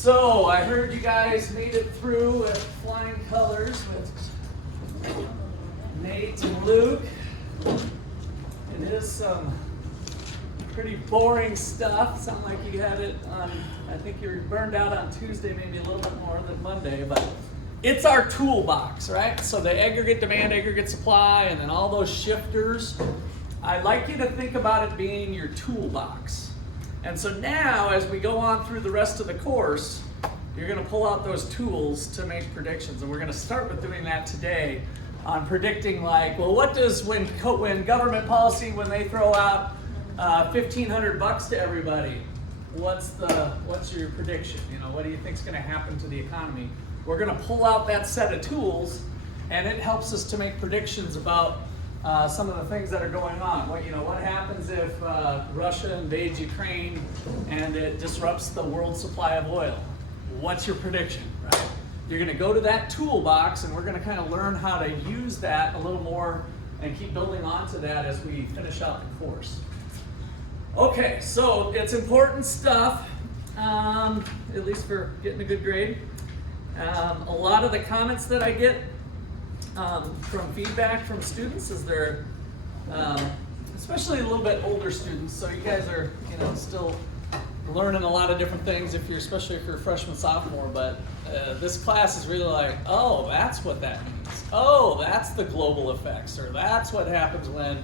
So I heard you guys made it through with flying colors with Nate and Luke. It is some pretty boring stuff. Sound like you had it on, I think you were burned out on Tuesday, maybe a little bit more than Monday, but it's our toolbox, right? So the aggregate demand, aggregate supply, and then all those shifters. I'd like you to think about it being your toolbox. And so now, as we go on through the rest of the course, you're going to pull out those tools to make predictions. And we're going to start with doing that today on predicting, like, well, what does, when government policy, when they throw out $1,500 to everybody, what's your prediction? You know, what do you think is going to happen to the economy? We're going to pull out that set of tools, and it helps us to make predictions about some of the things that are going on. What happens if Russia invades Ukraine and it disrupts the world supply of oil? What's your prediction, right? You're going to go to that toolbox, and we're going to kind of learn how to use that a little more and keep building onto that as we finish out the course. Okay, so it's important stuff, at least for getting a good grade. A lot of the comments that I get from feedback from students is they're, especially a little bit older students, so you guys are, still learning a lot of different things, especially if you're a freshman, sophomore, but this class is really like, oh, that's what that means. Oh, that's the global effects, or that's what happens when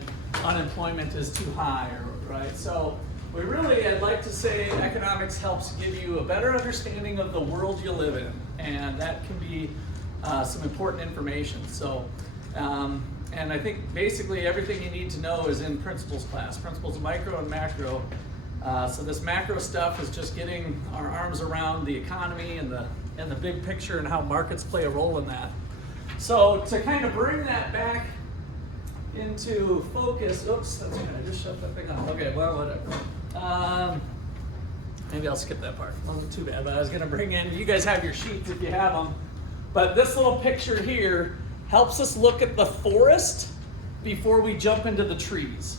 unemployment is too high, right? So I'd like to say economics helps give you a better understanding of the world you live in, and that can be some important information. So, and I think basically everything you need to know is in principles class, principles of micro and macro. So this macro stuff is just getting our arms around the economy and the big picture and how markets play a role in that. So to kind of bring that back into focus, oops, that's right, I just shut that thing off. Okay, well, whatever. Maybe I'll skip that part. Wasn't too bad, but I was going to bring in, you guys have your sheets if you have them. But this little picture here helps us look at the forest before we jump into the trees.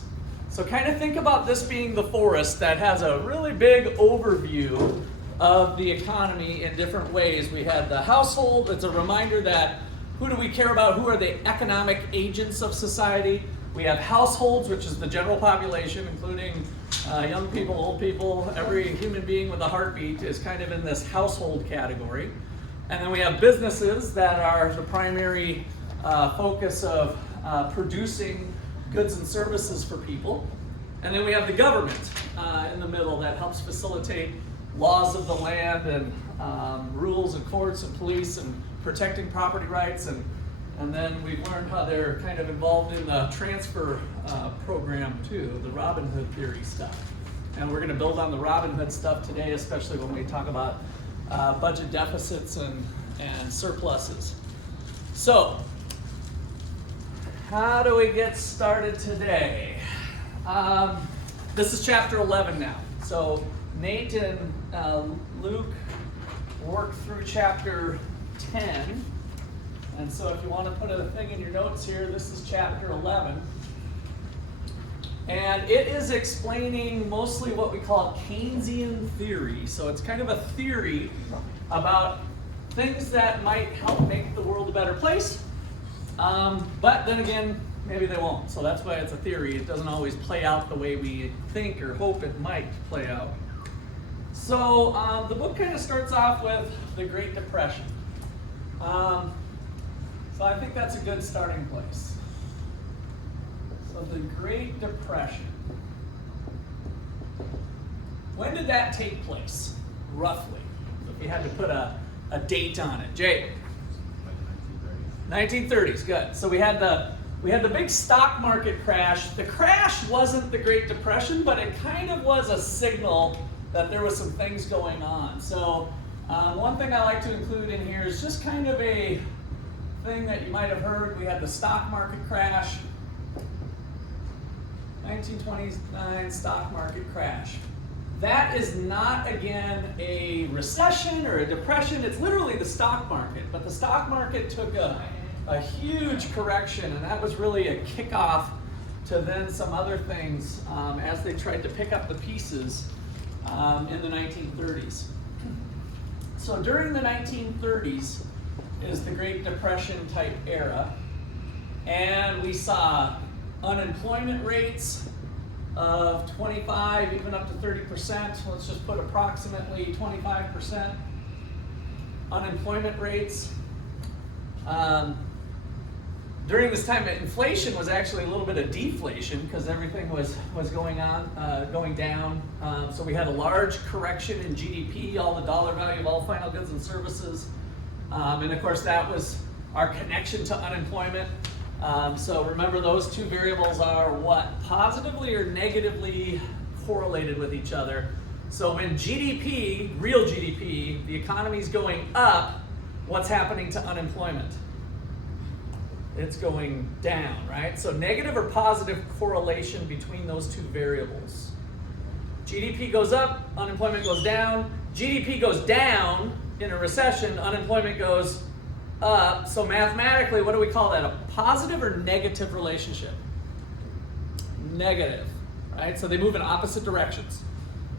So kind of think about this being the forest that has a really big overview of the economy in different ways. We had the household. It's a reminder that who do we care about? Who are the economic agents of society? We have households, which is the general population, including young people, old people. Every human being with a heartbeat is kind of in this household category. And then we have businesses that are the primary focus of producing goods and services for people. And then we have the government in the middle that helps facilitate laws of the land and rules and courts and police and protecting property rights. And then we've learned how they're kind of involved in the transfer program too, the Robin Hood theory stuff. And we're going to build on the Robin Hood stuff today, especially when we talk about budget deficits and surpluses. So, how do we get started today? This is chapter 11 now. So Nate and Luke worked through chapter 10. And so if you want to put a thing in your notes here, this is chapter 11. And it is explaining mostly what we call Keynesian theory. So it's kind of a theory about things that might help make the world a better place. But then again, maybe they won't. So that's why it's a theory. It doesn't always play out the way we think or hope it might play out. So the book kind of starts off with the Great Depression. So I think that's a good starting place. So the Great Depression. When did that take place, roughly? If you had to put a date on it. Jay? 1930s, good. So we had the big stock market crash. The crash wasn't the Great Depression, but it kind of was a signal that there was some things going on. So one thing I like to include in here is just kind of a thing that you might have heard. We had the stock market crash, 1929 stock market crash. That is not, again, a recession or a depression. It's literally the stock market. But the stock market took a huge correction, and that was really a kickoff to then some other things as they tried to pick up the pieces in the 1930s. So during the 1930s is the Great Depression type era, and we saw unemployment rates of 25, even up to 30%. Let's just put approximately 25% unemployment rates. During this time, inflation was actually a little bit of deflation because everything was going down. So we had a large correction in GDP, all the dollar value of all final goods and services. And of course, that was our connection to unemployment. So remember, those two variables are what? Positively or negatively correlated with each other. So when GDP, real GDP, the economy is going up, what's happening to unemployment? It's going down, right? So negative or positive correlation between those two variables. GDP goes up, unemployment goes down. GDP goes down in a recession, unemployment goes up. So mathematically, what do we call that? A positive or negative relationship? Negative, right? So they move in opposite directions.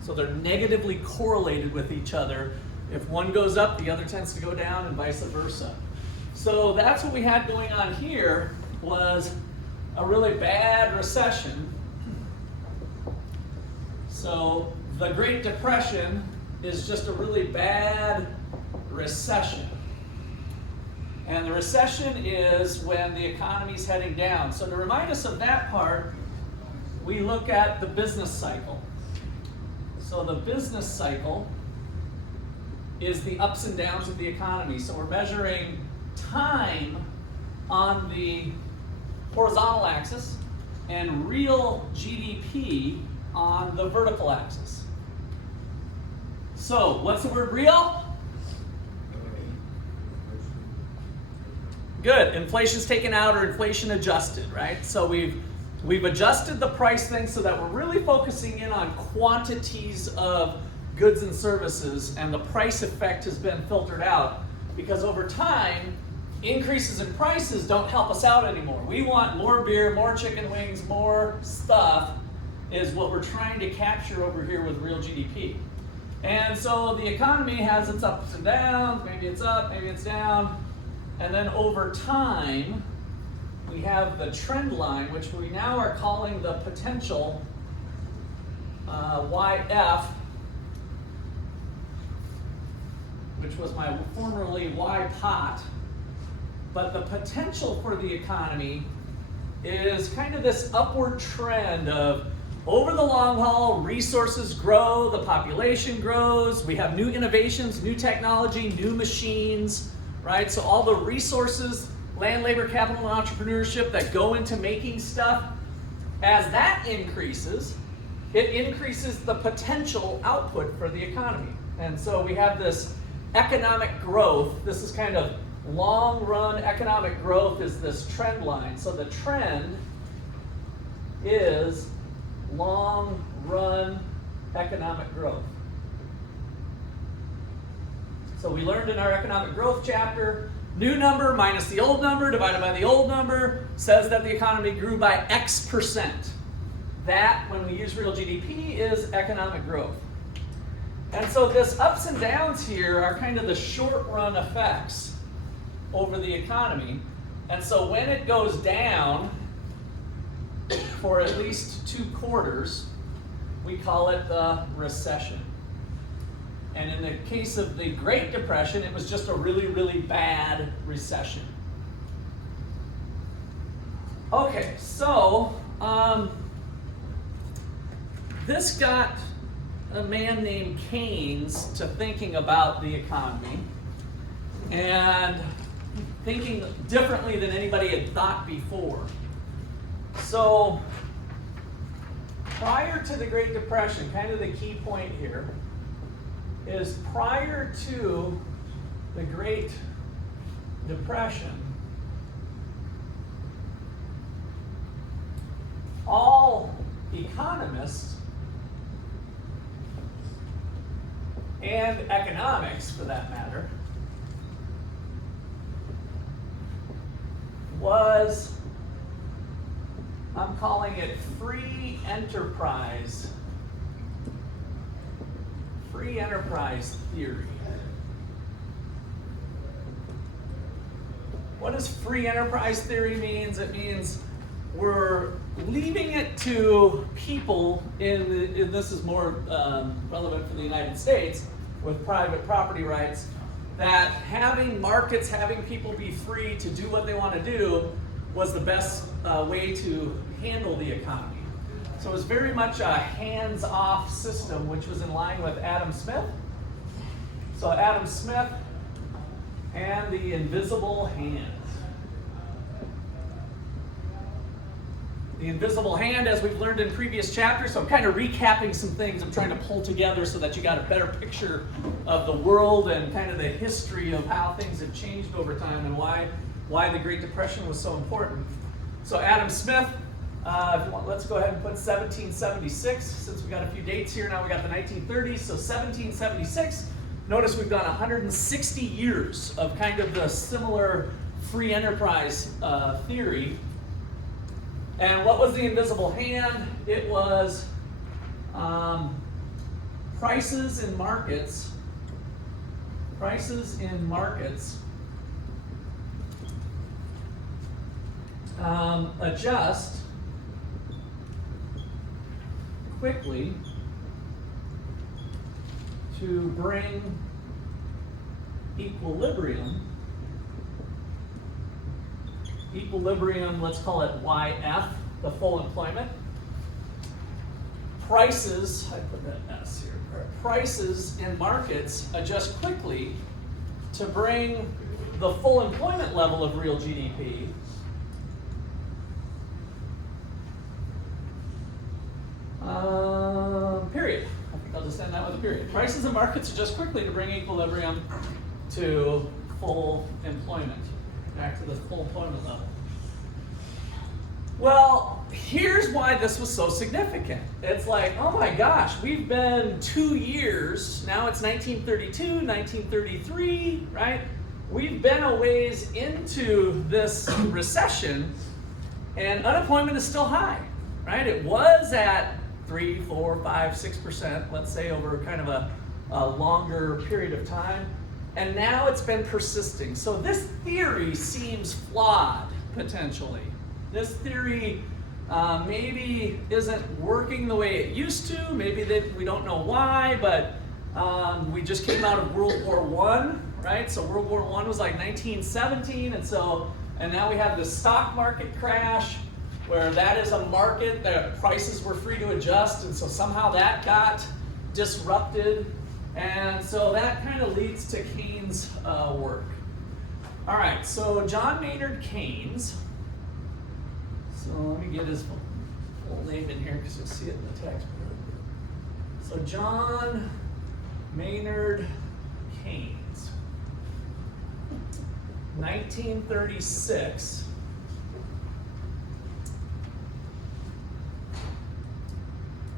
So they're negatively correlated with each other. If one goes up, the other tends to go down, and vice versa. So that's what we had going on here, was a really bad recession. So the Great Depression is just a really bad recession. And the recession is when the economy's heading down. So to remind us of that part, we look at the business cycle. So the business cycle is the ups and downs of the economy. So we're measuring time on the horizontal axis and real GDP on the vertical axis. So what's the word real? Good. Inflation's taken out or inflation adjusted, right? So we've adjusted the price thing so that we're really focusing in on quantities of goods and services, and the price effect has been filtered out because over time, increases in prices don't help us out anymore. We want more beer, more chicken wings, more stuff is what we're trying to capture over here with real GDP. And so the economy has its ups and downs, maybe it's up, maybe it's down. And then over time, we have the trend line, which we now are calling the potential YF, which was my formerly Y pot. But the potential for the economy is kind of this upward trend of over the long haul, resources grow, the population grows, we have new innovations, new technology, new machines, right? So all the resources, land, labor, capital, and entrepreneurship that go into making stuff, as that increases, it increases the potential output for the economy. And so we have this economic growth. This is kind of long-run economic growth is this trend line. So the trend is long-run economic growth. So we learned in our economic growth chapter, new number minus the old number divided by the old number says that the economy grew by X%. That, when we use real GDP, is economic growth. And so this ups and downs here are kind of the short-run effects over the economy. And so when it goes down for at least 2 quarters, we call it the recession. And in the case of the Great Depression, it was just a really, really bad recession. Okay, so this got a man named Keynes to thinking about the economy and thinking differently than anybody had thought before. So prior to the Great Depression, kind of the key point here is prior to the Great Depression, all economists and economics, for that matter, was, I'm calling it free enterprise theory. What does free enterprise theory means? It means we're leaving it to people and this is more relevant for the United States with private property rights, that having markets, having people be free to do what they want to do was the best way to handle the economy. So it was very much a hands-off system, which was in line with Adam Smith. So Adam Smith and the invisible hand. The invisible hand, as we've learned in previous chapters, so I'm kind of recapping some things I'm trying to pull together so that you got a better picture of the world and kind of the history of how things have changed over time and why the Great Depression was so important. So Adam Smith, if you want, let's go ahead and put 1776, since we got a few dates here. Now we got the 1930s, so 1776. Notice we've done 160 years of kind of the similar free enterprise theory. And what was the invisible hand? It was prices in markets. Prices in markets adjust quickly to bring equilibrium, let's call it YF, the full employment. Prices, I put that S here, prices in markets adjust quickly to bring the full employment level of real GDP period. I think I'll just end that with a period. Prices in markets adjust quickly to bring equilibrium to full employment, back to the full employment level. Well, here's why this was so significant. It's like, oh my gosh, we've been 2 years, now it's 1932, 1933, right? We've been a ways into this recession, and unemployment is still high, right? It was at 3, 4, 5, 6%, let's say, over kind of a longer period of time. And now it's been persisting. So this theory seems flawed, potentially. This theory maybe isn't working the way it used to. Maybe we don't know why, but we just came out of World War I, right? So World War I was like 1917, and now we have this stock market crash, where that is a market that prices were free to adjust, and so somehow that got disrupted. And so that kind of leads to Keynes' work. All right, so John Maynard Keynes. So let me get his full name in here because you'll see it in the text. So John Maynard Keynes, 1936.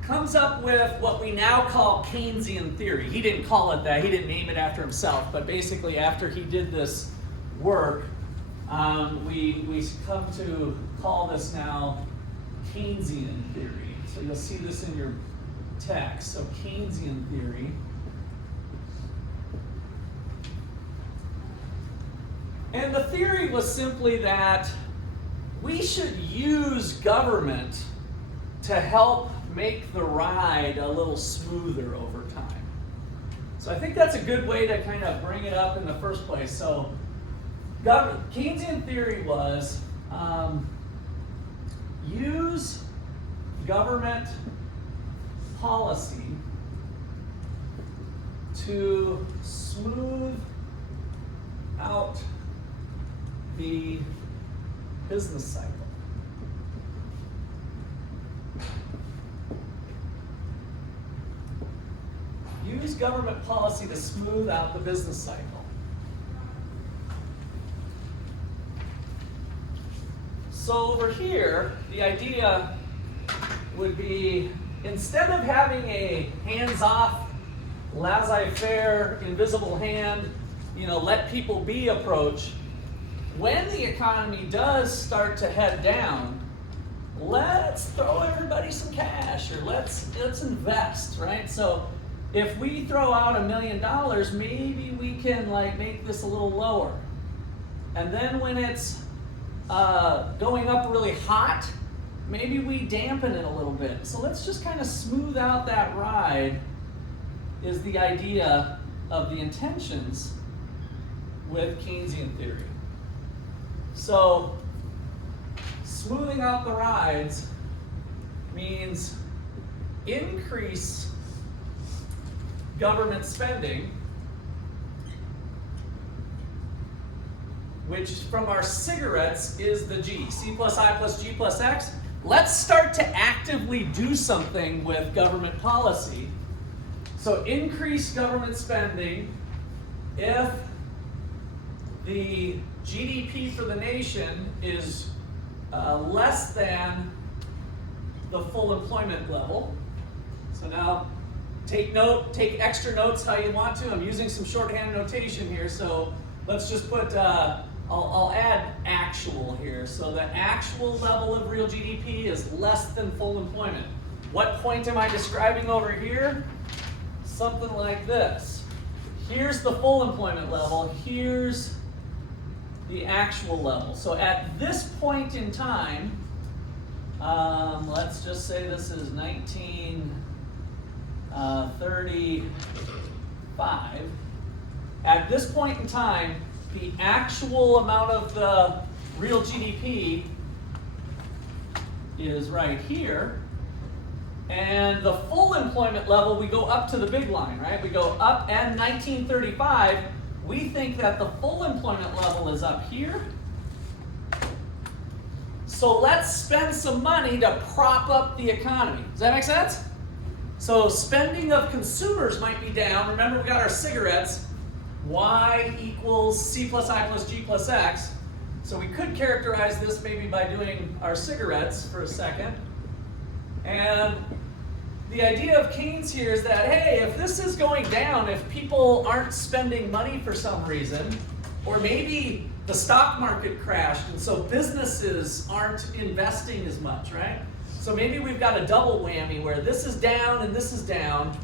Comes up with what we now call Keynesian theory. He didn't call it that, he didn't name it after himself, but basically after he did this work, we come to call this now Keynesian theory. So you'll see this in your text. So Keynesian theory. And the theory was simply that we should use government to help make the ride a little smoother over time. So I think that's a good way to kind of bring it up in the first place. So Keynesian theory was use government policy to smooth out the business cycle. Use government policy to smooth out the business cycle. So over here, the idea would be, instead of having a hands-off, laissez-faire, invisible hand, let people be approach, when the economy does start to head down, let's throw everybody some cash, or let's invest, right? So if we throw out $1 million, maybe we can make this a little lower. And then when it's going up really hot, maybe we dampen it a little bit. So let's just kind of smooth out that ride is the idea of the intentions with Keynesian theory. So smoothing out the rides means increase government spending, which from our cigarettes is the G, C plus I plus G plus X. Let's start to actively do something with government policy. So increase government spending if the GDP for the nation is less than the full employment level. So now take extra notes how you want to. I'm using some shorthand notation here, so let's just put, I'll add actual here. So the actual level of real GDP is less than full employment. What point am I describing over here? Something like this. Here's the full employment level, here's the actual level. So at this point in time, let's just say this is 1935. At this point in time, the actual amount of the real GDP is right here. And the full employment level, we go up to the big line, right? We go up, and 1935, we think that the full employment level is up here. So let's spend some money to prop up the economy. Does that make sense? So spending of consumers might be down. Remember, we got our cigarettes. Y equals C plus I plus G plus X. So we could characterize this maybe by doing our cigarettes for a second. And the idea of Keynes here is that, hey, if this is going down, if people aren't spending money for some reason, or maybe the stock market crashed and so businesses aren't investing as much, right? So maybe we've got a double whammy where this is down and this is down.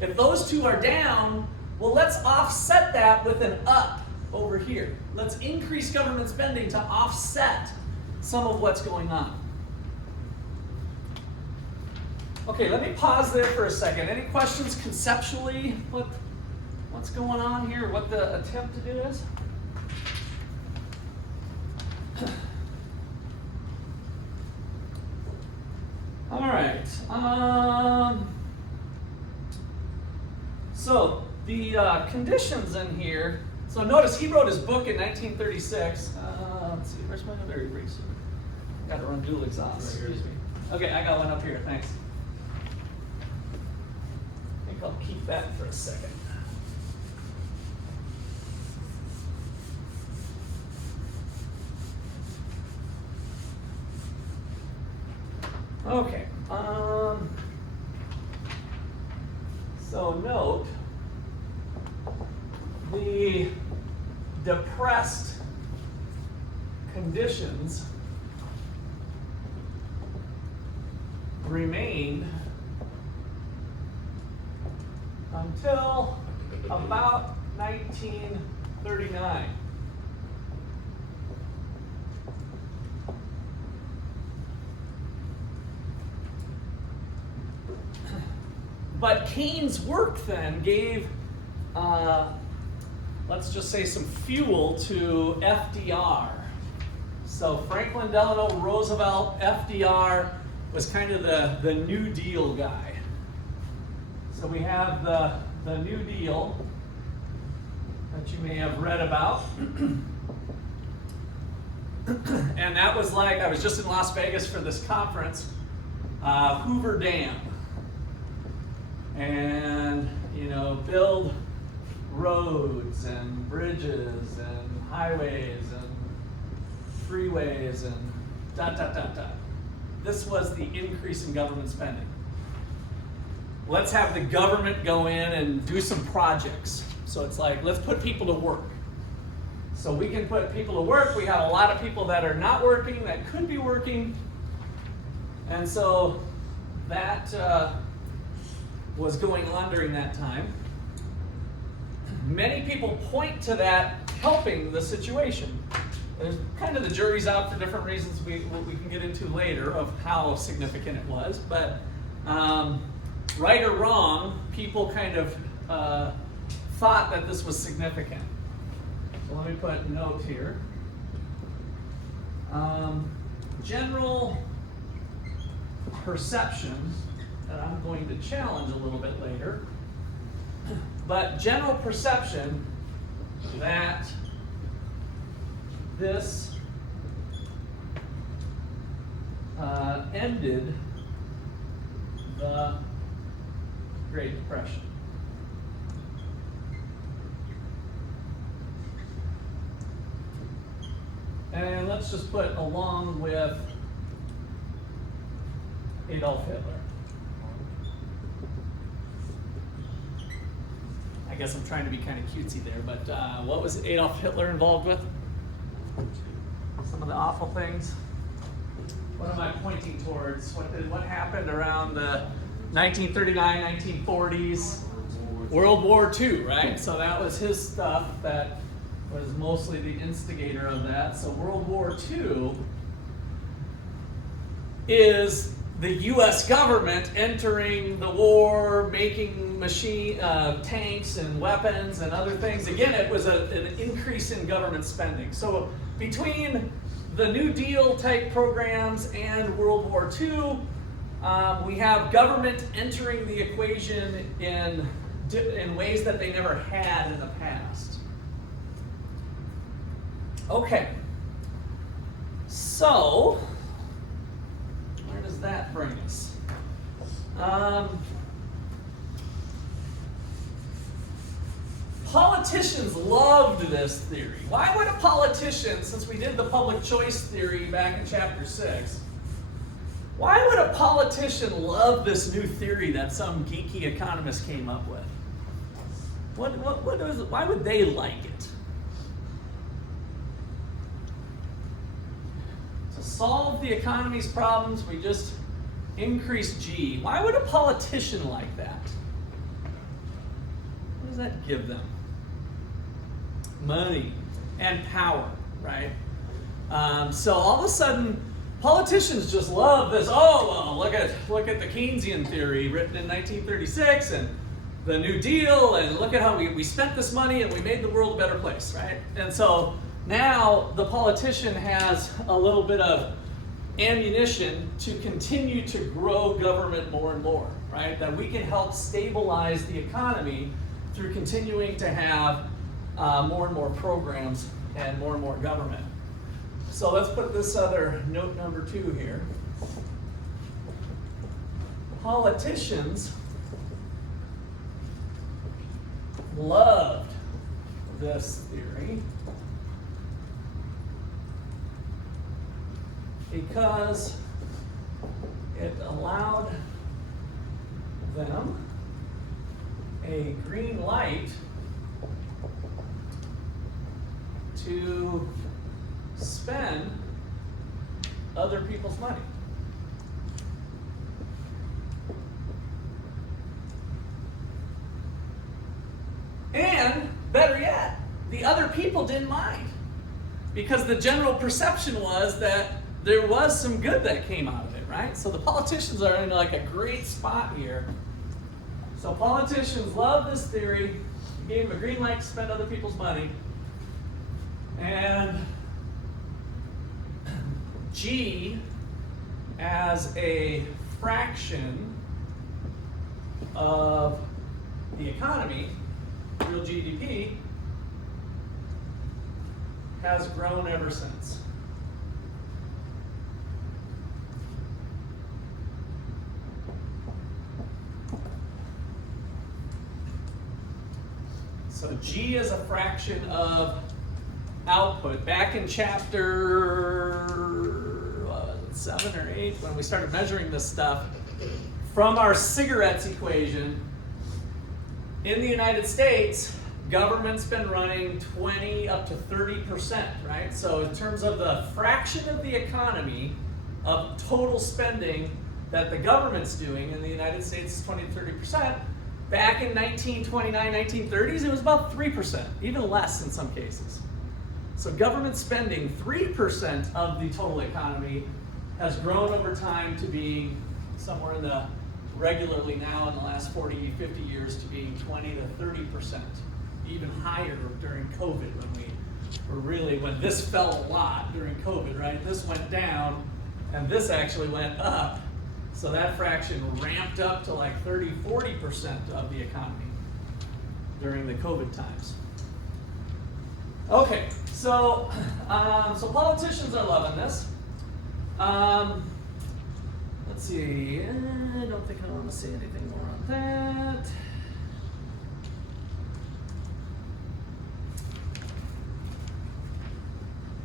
If those two are down, well, let's offset that with an up over here. Let's increase government spending to offset some of what's going on. Okay, let me pause there for a second. Any questions conceptually? What's going on here? What the attempt to do is? All right. So the conditions in here. So notice he wrote his book in 1936. Let's see, where's my other eraser? Got to run dual exhaust. Excuse me. Okay, I got one up here. Thanks. I think I'll keep that for a second. Okay. So note the depressed conditions remained until about 1939. But Keynes' work then gave, let's just say, some fuel to FDR. So Franklin Delano Roosevelt, FDR, was kind of the New Deal guy. So we have the New Deal that you may have read about. And that was like, I was just in Las Vegas for this conference, Hoover Dam. And, you know, build roads and bridges and highways and freeways and ... This was the increase in government spending. Let's have the government go in and do some projects. So it's like, let's put people to work. So we can put people to work. We have a lot of people that are not working, that could be working. And so that was going on during that time. Many people point to that helping the situation. there's kind of the jury's out for different reasons we can get into later of how significant it was. But right or wrong, people kind of thought that this was significant. So let me put note here. General perception that I'm going to challenge a little bit later, but general perception that this ended the Great Depression. And let's just put along with Adolf Hitler. I guess I'm trying to be kind of cutesy there, but what was Adolf Hitler involved with? Some of the awful things. What am I pointing towards? What happened around the 1939, 1940s? World War II, right? So that was his stuff that was mostly the instigator of that. So World War II is the U.S. government entering the war, making tanks and weapons and other things. Again, it was an increase in government spending. So between the New Deal type programs and World War II, we have government entering the equation in ways that they never had in the past. Okay, so where does that bring us? Politicians loved this theory. Why would a politician, since we did the public choice theory back in chapter 6, why would a politician love this new theory that some geeky economist came up with? Why would they like it? To solve the economy's problems, we just increase G. Why would a politician like that? What does that give them? Money and power, right? So all of a sudden, politicians just love this. Oh, well, look at the Keynesian theory written in 1936 and the New Deal, and look at how we spent this money and we made the world a better place, right? And so now the politician has a little bit of ammunition to continue to grow government more and more, right? That we can help stabilize the economy through continuing to have more and more programs and more government. So let's put this other note number 2 here. Politicians loved this theory because it allowed them a green light to spend other people's money. And better yet, the other people didn't mind, because the general perception was that there was some good that came out of it, right? So the politicians are in like a great spot here. So politicians love this theory, gave them a green light to spend other people's money, and G as a fraction of the economy, real GDP, has grown ever since. So G is a fraction of output. Back in chapter 7 or 8, when we started measuring this stuff, from our cigarettes equation, in the United States, government's been running 20 up to 30%, right? So in terms of the fraction of the economy of total spending that the government's doing in the United States is 20 to 30%. Back in 1929, 1930s, it was about 3%, even less in some cases. So government spending, 3% of the total economy, has grown over time to being somewhere in the, regularly now in the last 40, 50 years, to being 20 to 30%, even higher during COVID when this fell a lot during COVID, right? This went down and this actually went up. So that fraction ramped up to like 30, 40% of the economy during the COVID times. Okay, so politicians are loving this. Let's see, I don't think I want to see anything more on that.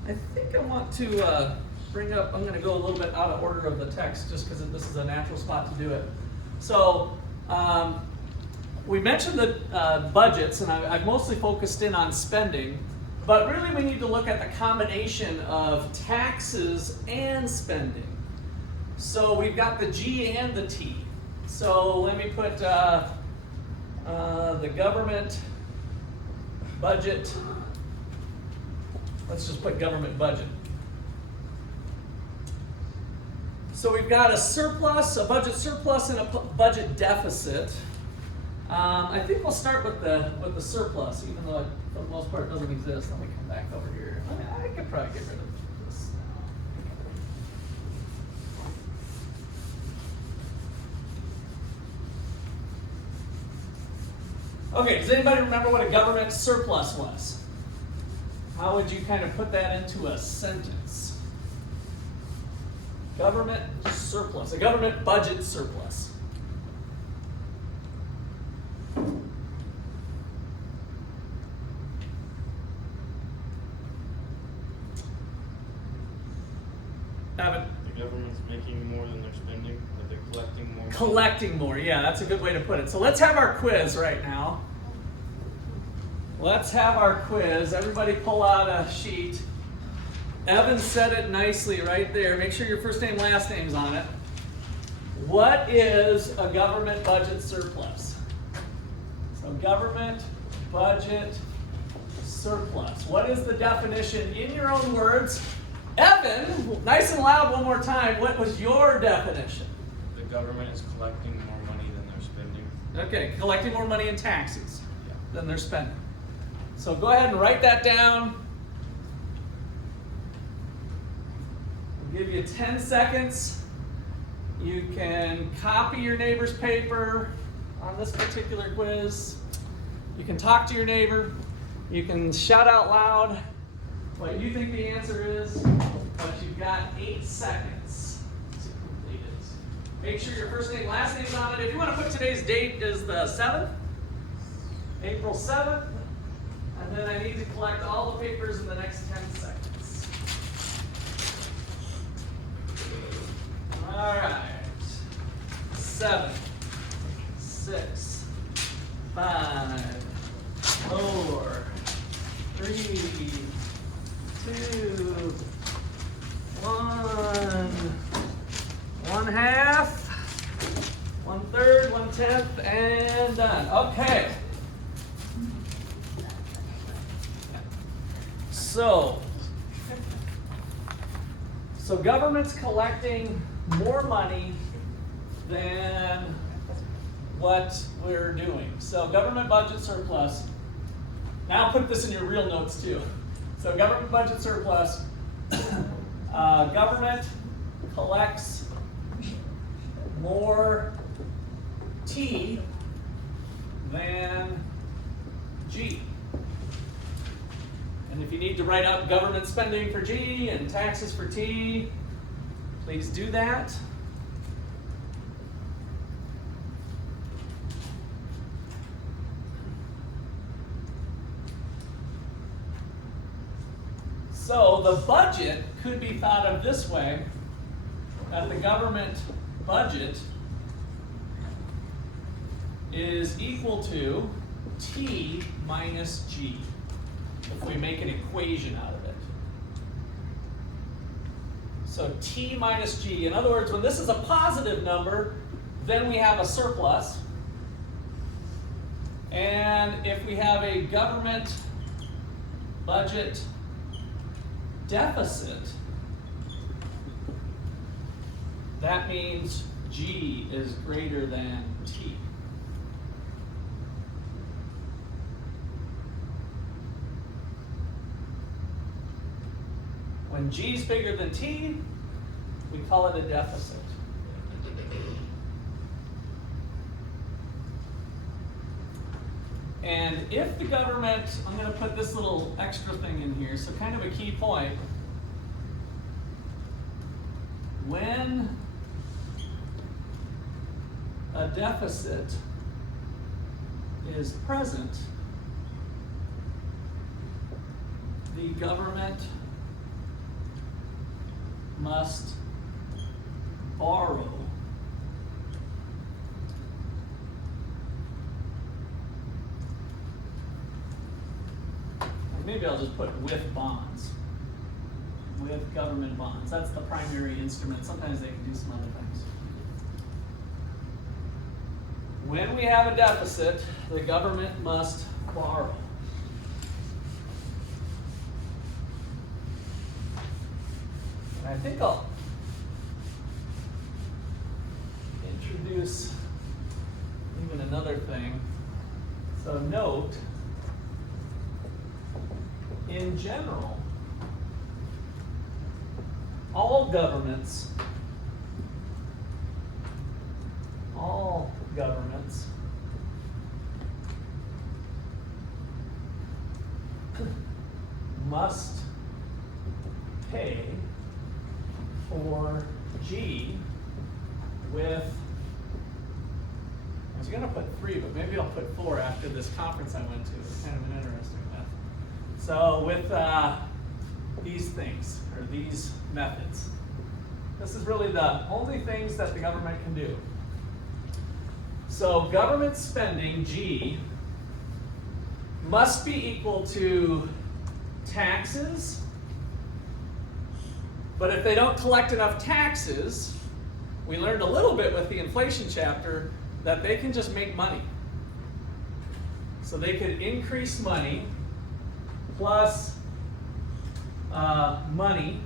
I think I want to bring up, I'm going to go a little bit out of order of the text just because this is a natural spot to do it. So we mentioned the budgets, and I've mostly focused in on spending, but really we need to look at the combination of taxes and spending. So we've got the G and the T. So let me put the government budget. Let's just put government budget. So we've got a surplus, a budget surplus, and a budget deficit. I think we'll start with the surplus, even though it, for the most part, doesn't exist. Let me come back over here. I could probably get rid of this now. Okay, does anybody remember what a government surplus was? How would you kind of put that into a sentence? Government surplus, a government budget surplus. Evan? The government's making more than they're spending, but they're collecting more. Collecting more, yeah, that's a good way to put it. So let's have our quiz right now. Let's have our quiz. Everybody pull out a sheet. Evan said it nicely right there. Make sure your first name, last name's on it. What is a government budget surplus? So government budget surplus. What is the definition in your own words? Evan, nice and loud one more time. What was your definition? The government is collecting more money than they're spending. Okay, collecting more money in taxes than they're spending. So go ahead and write that down. I'll give you 10 seconds. You can copy your neighbor's paper on this particular quiz. You can talk to your neighbor. You can shout out loud what you think the answer is, but you've got 8 seconds to complete it. Make sure your first name, last name's on it. If you want to put today's date as the 7th, April 7th, and then I need to collect all the papers in the next 10 seconds. All right. 7, 6, 5, 4, 3, 2, 1. 1/2, 1/3, 1/10, and done. Okay. So government's collecting more money than what we're doing. So government budget surplus. Now put this in your real notes too. So government budget surplus, government collects more T than G. And if you need to write out government spending for G and taxes for T, please do that. So the budget could be thought of this way, that the government budget is equal to T minus G, if we make an equation out of it. So T minus G. In other words, when this is a positive number, then we have a surplus. And if we have a government budget deficit, that means G is greater than T. When G is bigger than T, we call it a deficit. And if the government, I'm going to put this little extra thing in here, so kind of a key point. When a deficit is present, the government must borrow maybe I'll just put with bonds, with government bonds. That's the primary instrument. Sometimes they can do some other things. When we have a deficit, the government must borrow. And I think I'll introduce even another thing. So note, in general, all governments must pay for G with, I was going to put 3, but maybe I'll put 4 after this conference I went to. It's kind of an interesting method. So with these things, or these methods, this is really the only things that the government can do. So government spending, G, must be equal to taxes, but if they don't collect enough taxes, we learned a little bit with the inflation chapter that they can just make money. So they could increase money plus money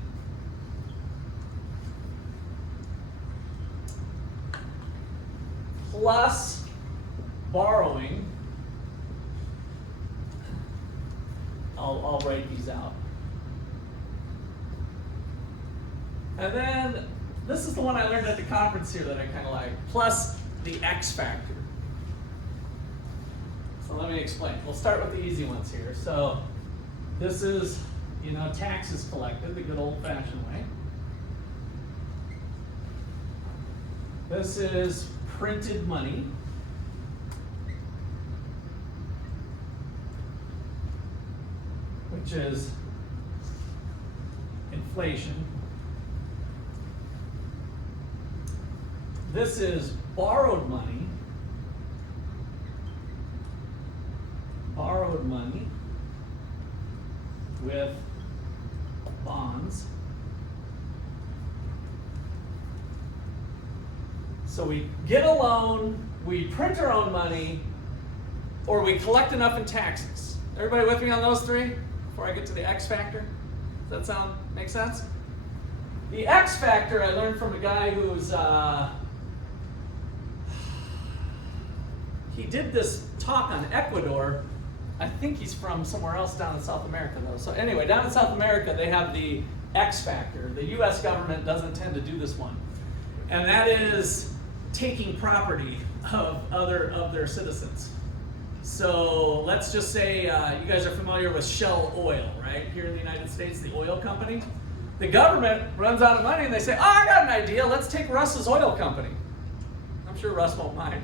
plus borrowing. I'll write these out. And then this is the one I learned at the conference here that I kind of like, plus the X factor. So let me explain. We'll start with the easy ones here. So this is, taxes collected the good old-fashioned way. This is printed money. Which is inflation. This is borrowed money. Borrowed money with bonds. So we get a loan, we print our own money, or we collect enough in taxes. Everybody with me on those 3? Before I get to the X factor? Does that make sense? The X factor I learned from a guy who's, he did this talk on Ecuador. I think he's from somewhere else down in South America though. So anyway, down in South America they have the X factor. The US government doesn't tend to do this one. And that is taking property of their citizens. So let's just say you guys are familiar with Shell Oil, right? Here in the United States, the oil company. The government runs out of money and they say, oh, I got an idea. Let's take Russ's oil company. I'm sure Russ won't mind,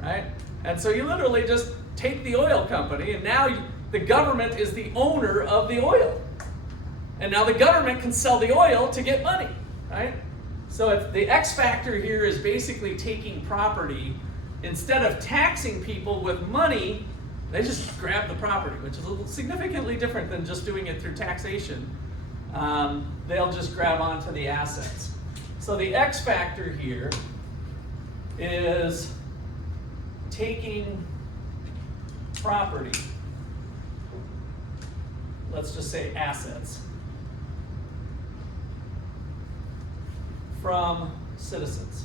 right? And so you literally just take the oil company and now the government is the owner of the oil. And now the government can sell the oil to get money, right? So if the X factor here is basically taking property. Instead of taxing people with money, they just grab the property, which is significantly different than just doing it through taxation. They'll just grab onto the assets. So the X factor here is taking property, let's just say assets, from citizens.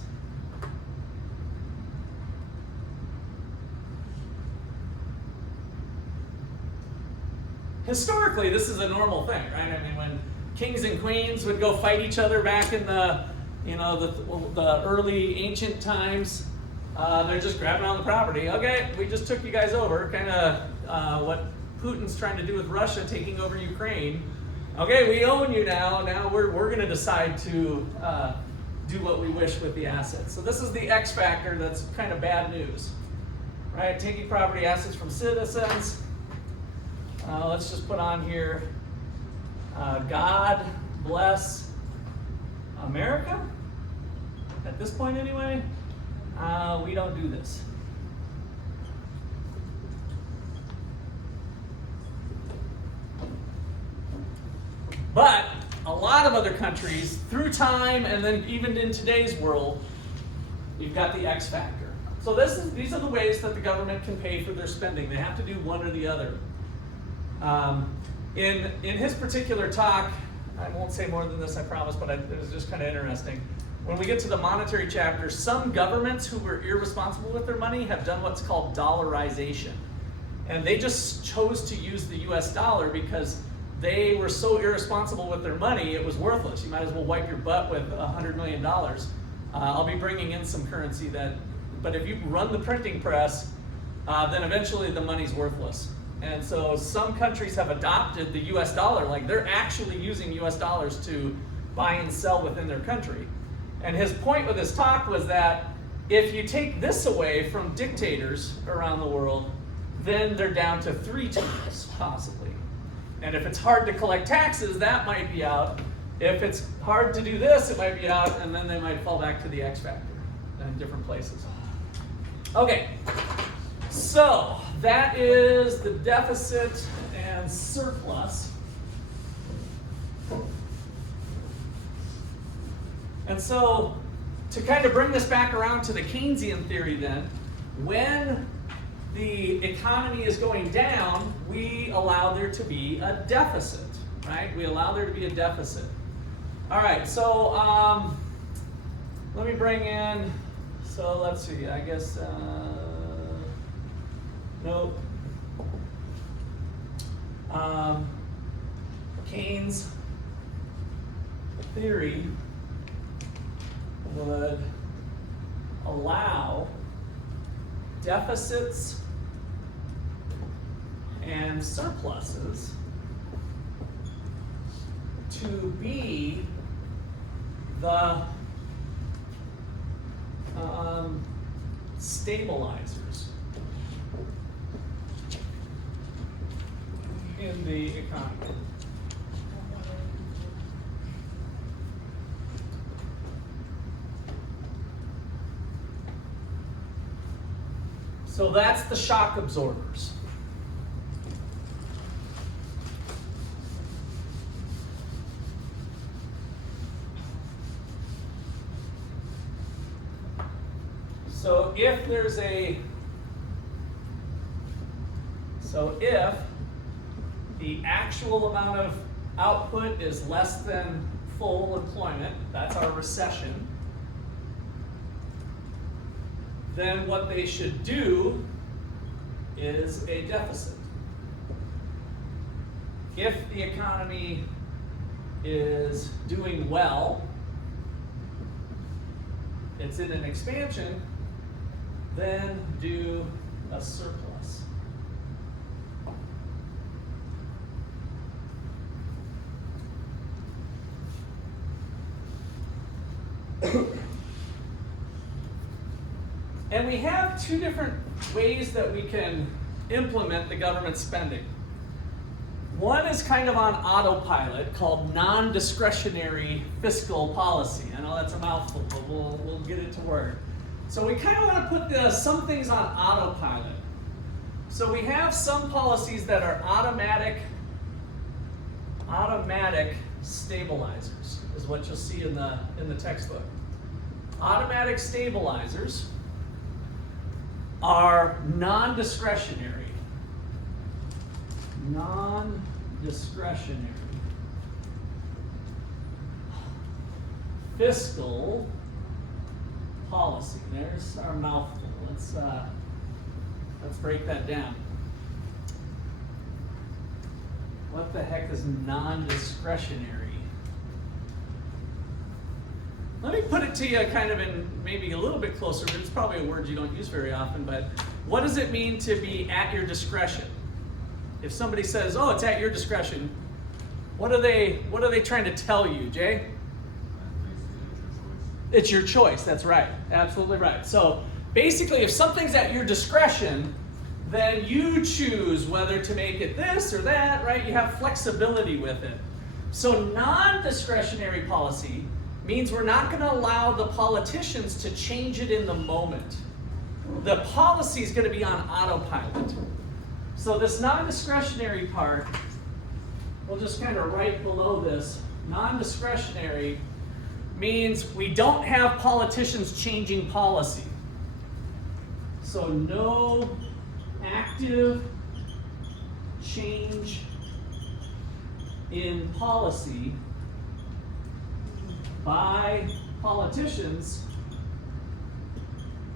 Historically, this is a normal thing, right? I mean, when kings and queens would go fight each other back in the, the early ancient times, they're just grabbing on the property. Okay, we just took you guys over, kind of what Putin's trying to do with Russia taking over Ukraine. Okay, we own you now. Now we're going to decide to do what we wish with the assets. So this is the X factor that's kind of bad news, right? Taking property assets from citizens. Let's just put on here, God bless America. At this point anyway, we don't do this. But a lot of other countries, through time and then even in today's world, you've got the X factor. So these are the ways that the government can pay for their spending. They have to do one or the other. In his particular talk, I won't say more than this, I promise, but it was just kind of interesting. When we get to the monetary chapter, some governments who were irresponsible with their money have done what's called dollarization. And they just chose to use the US dollar because they were so irresponsible with their money, it was worthless. You might as well wipe your butt with $100 million. I'll be bringing in some currency but if you run the printing press, then eventually the money's worthless. And so some countries have adopted the US dollar, like they're actually using US dollars to buy and sell within their country. And his point with his talk was that if you take this away from dictators around the world, then they're down to 3 tiers, possibly. And if it's hard to collect taxes, that might be out. If it's hard to do this, it might be out, and then they might fall back to the X factor in different places. Okay, so that is the deficit and surplus. And so to kind of bring this back around to the Keynesian theory then, when the economy is going down, we allow there to be a deficit, right? We allow there to be a deficit. All right, so let me bring in, so let's see, I guess, nope. Keynes' theory would allow deficits and surpluses to be the stabilizers in the economy. So that's the shock absorbers. So if the actual amount of output is less than full employment, that's our recession, then what they should do is a deficit. If the economy is doing well, it's in an expansion, then do a surplus. And we have 2 different ways that we can implement the government spending. One is kind of on autopilot, called non-discretionary fiscal policy. I know that's a mouthful, but we'll get it to work. So we kind of want to put some things on autopilot. So we have some policies that are automatic stabilizers, is what you'll see in the textbook. Automatic stabilizers are non-discretionary. Non-discretionary fiscal policy. There's our mouthful. Let's break that down. What the heck is non-discretionary? Let me put it to you kind of in maybe a little bit closer, but it's probably a word you don't use very often, but what does it mean to be at your discretion? If somebody says, oh, it's at your discretion, what are they trying to tell you, Jay? It's your choice, that's right, absolutely right. So basically, if something's at your discretion, then you choose whether to make it this or that, right? You have flexibility with it. So non-discretionary policy means we're not going to allow the politicians to change it in the moment. The policy is going to be on autopilot. So this non-discretionary part, we'll just kind of write below this. Non-discretionary means we don't have politicians changing policy. So no active change in policy by politicians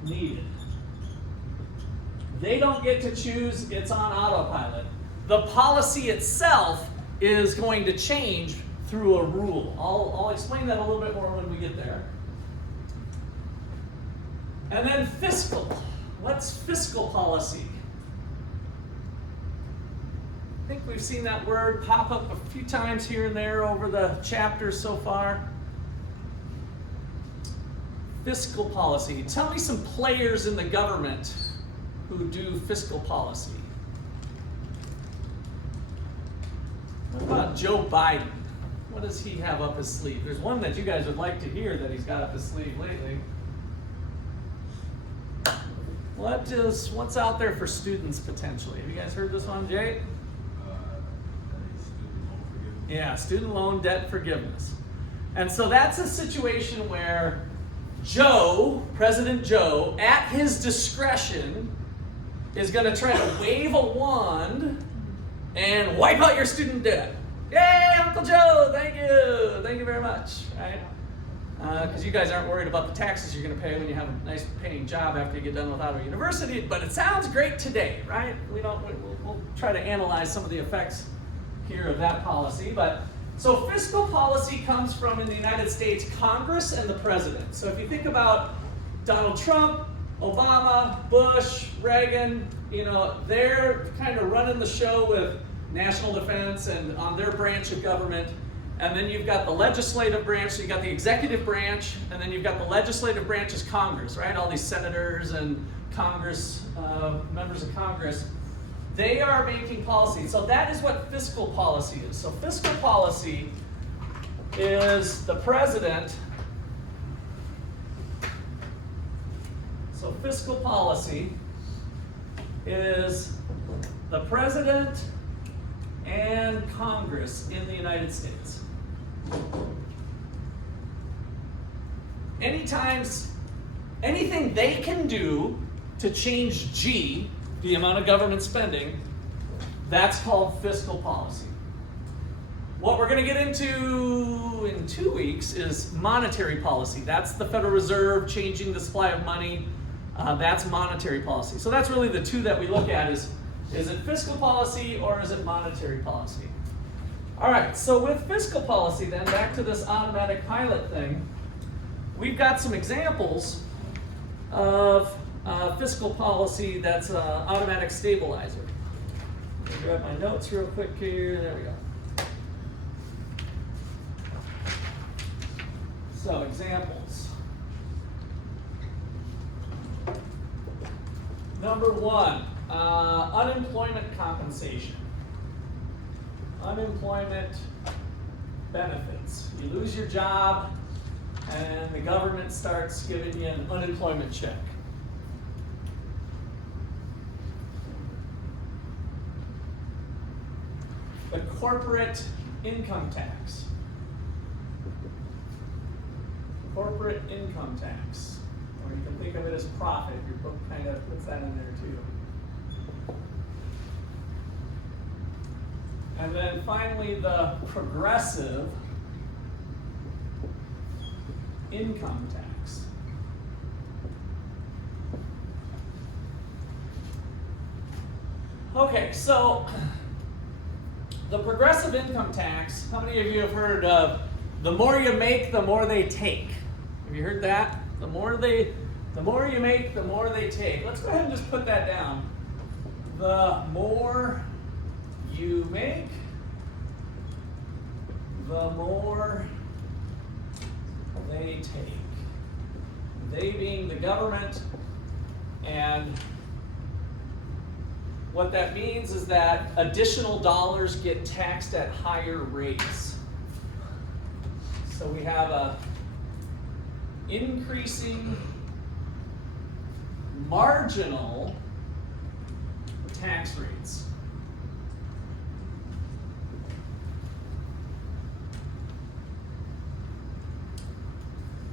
needed. They don't get to choose, it's on autopilot. The policy itself is going to change through a rule. I'll explain that a little bit more when we get there. And then fiscal. What's fiscal policy? I think we've seen that word pop up a few times here and there over the chapters so far. Fiscal policy. Tell me some players in the government who do fiscal policy. What about Joe Biden? What does he have up his sleeve? There's one that you guys would like to hear that he's got up his sleeve lately. What's out there for students potentially? Have you guys heard this one, Jay? Yeah, student loan debt forgiveness. And so that's a situation where Joe, President Joe, at his discretion, is going to try to wave a wand and wipe out your student debt. Yay, Uncle Joe, thank you very much, right? Because you guys aren't worried about the taxes you're going to pay when you have a nice paying job after you get done with Ottawa University, but it sounds great today, right? We'll try to analyze some of the effects here of that policy, but so fiscal policy comes from, in the United States, Congress and the President. So if you think about Donald Trump, Obama, Bush, Reagan, they're kind of running the show with national defense and on their branch of government. And then you've got the legislative branch, so you've got the executive branch, and then you've got the legislative branch as Congress, right? All these senators and Congress, members of Congress. They are making policy. So that is what fiscal policy is. So fiscal policy is the president. So fiscal policy is the president and Congress in the United States. Anything they can do to change G, the amount of government spending, that's called fiscal policy. What we're going to get into in 2 weeks is monetary policy. That's the Federal Reserve changing the supply of money. That's monetary policy. So that's really the two that we look at is it fiscal policy or is it monetary policy? All right, so with fiscal policy then, back to this automatic pilot thing, we've got some examples of fiscal policy that's an automatic stabilizer. Let me grab my notes real quick here. There we go. So, examples. Number one, unemployment compensation. Unemployment benefits. You lose your job and the government starts giving you an unemployment check. The corporate income tax. Corporate income tax. Or you can think of it as profit. Your book kind of puts that in there too. And then finally, the progressive income tax. Okay, so the progressive income tax, how many of you have heard of the more you make, the more they take? Have you heard that? The more you make, the more they take. Let's go ahead and just put that down. The more you make, the more they take. They being the government, and what that means is that additional dollars get taxed at higher rates. So we have a increasing marginal tax rates.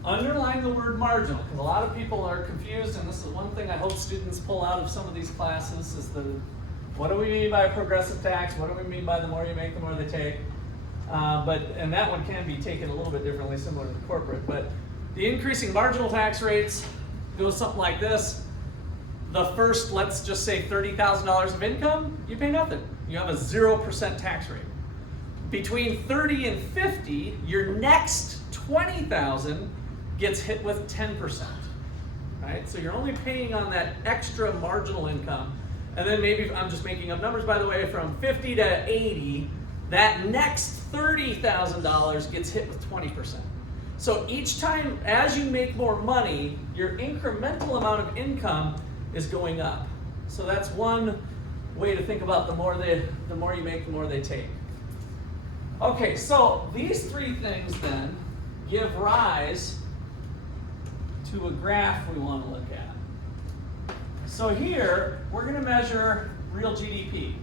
Underline the word marginal, because a lot of people are confused, and this is one thing I hope students pull out of some of these classes, is what do we mean by progressive tax? What do we mean by the more you make, the more they take? And that one can be taken a little bit differently, similar to the corporate. But the increasing marginal tax rates goes something like this. The first, let's just say $30,000 of income, you pay nothing. You have a 0% tax rate. Between 30 and 50, your next 20,000 gets hit with 10%, right? So you're only paying on that extra marginal income. And then maybe, I'm just making up numbers by the way, from 50 to 80, that next $30,000 gets hit with 20%. So each time, as you make more money, your incremental amount of income is going up. So that's one way to think about the more you make, the more they take. Okay, so these three things then give rise to a graph we want to look at. So here, we're going to measure real GDP.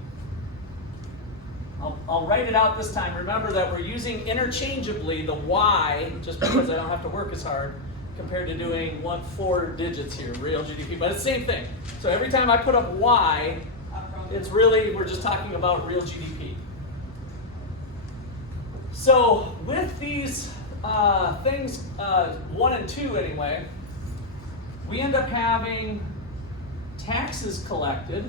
I'll write it out this time. Remember that we're using interchangeably the Y, just because I don't have to work as hard, compared to doing 4 digits here, real GDP, but it's the same thing. So every time I put up Y, it's really, we're just talking about real GDP. So with these things, 1 and 2 anyway, we end up having taxes collected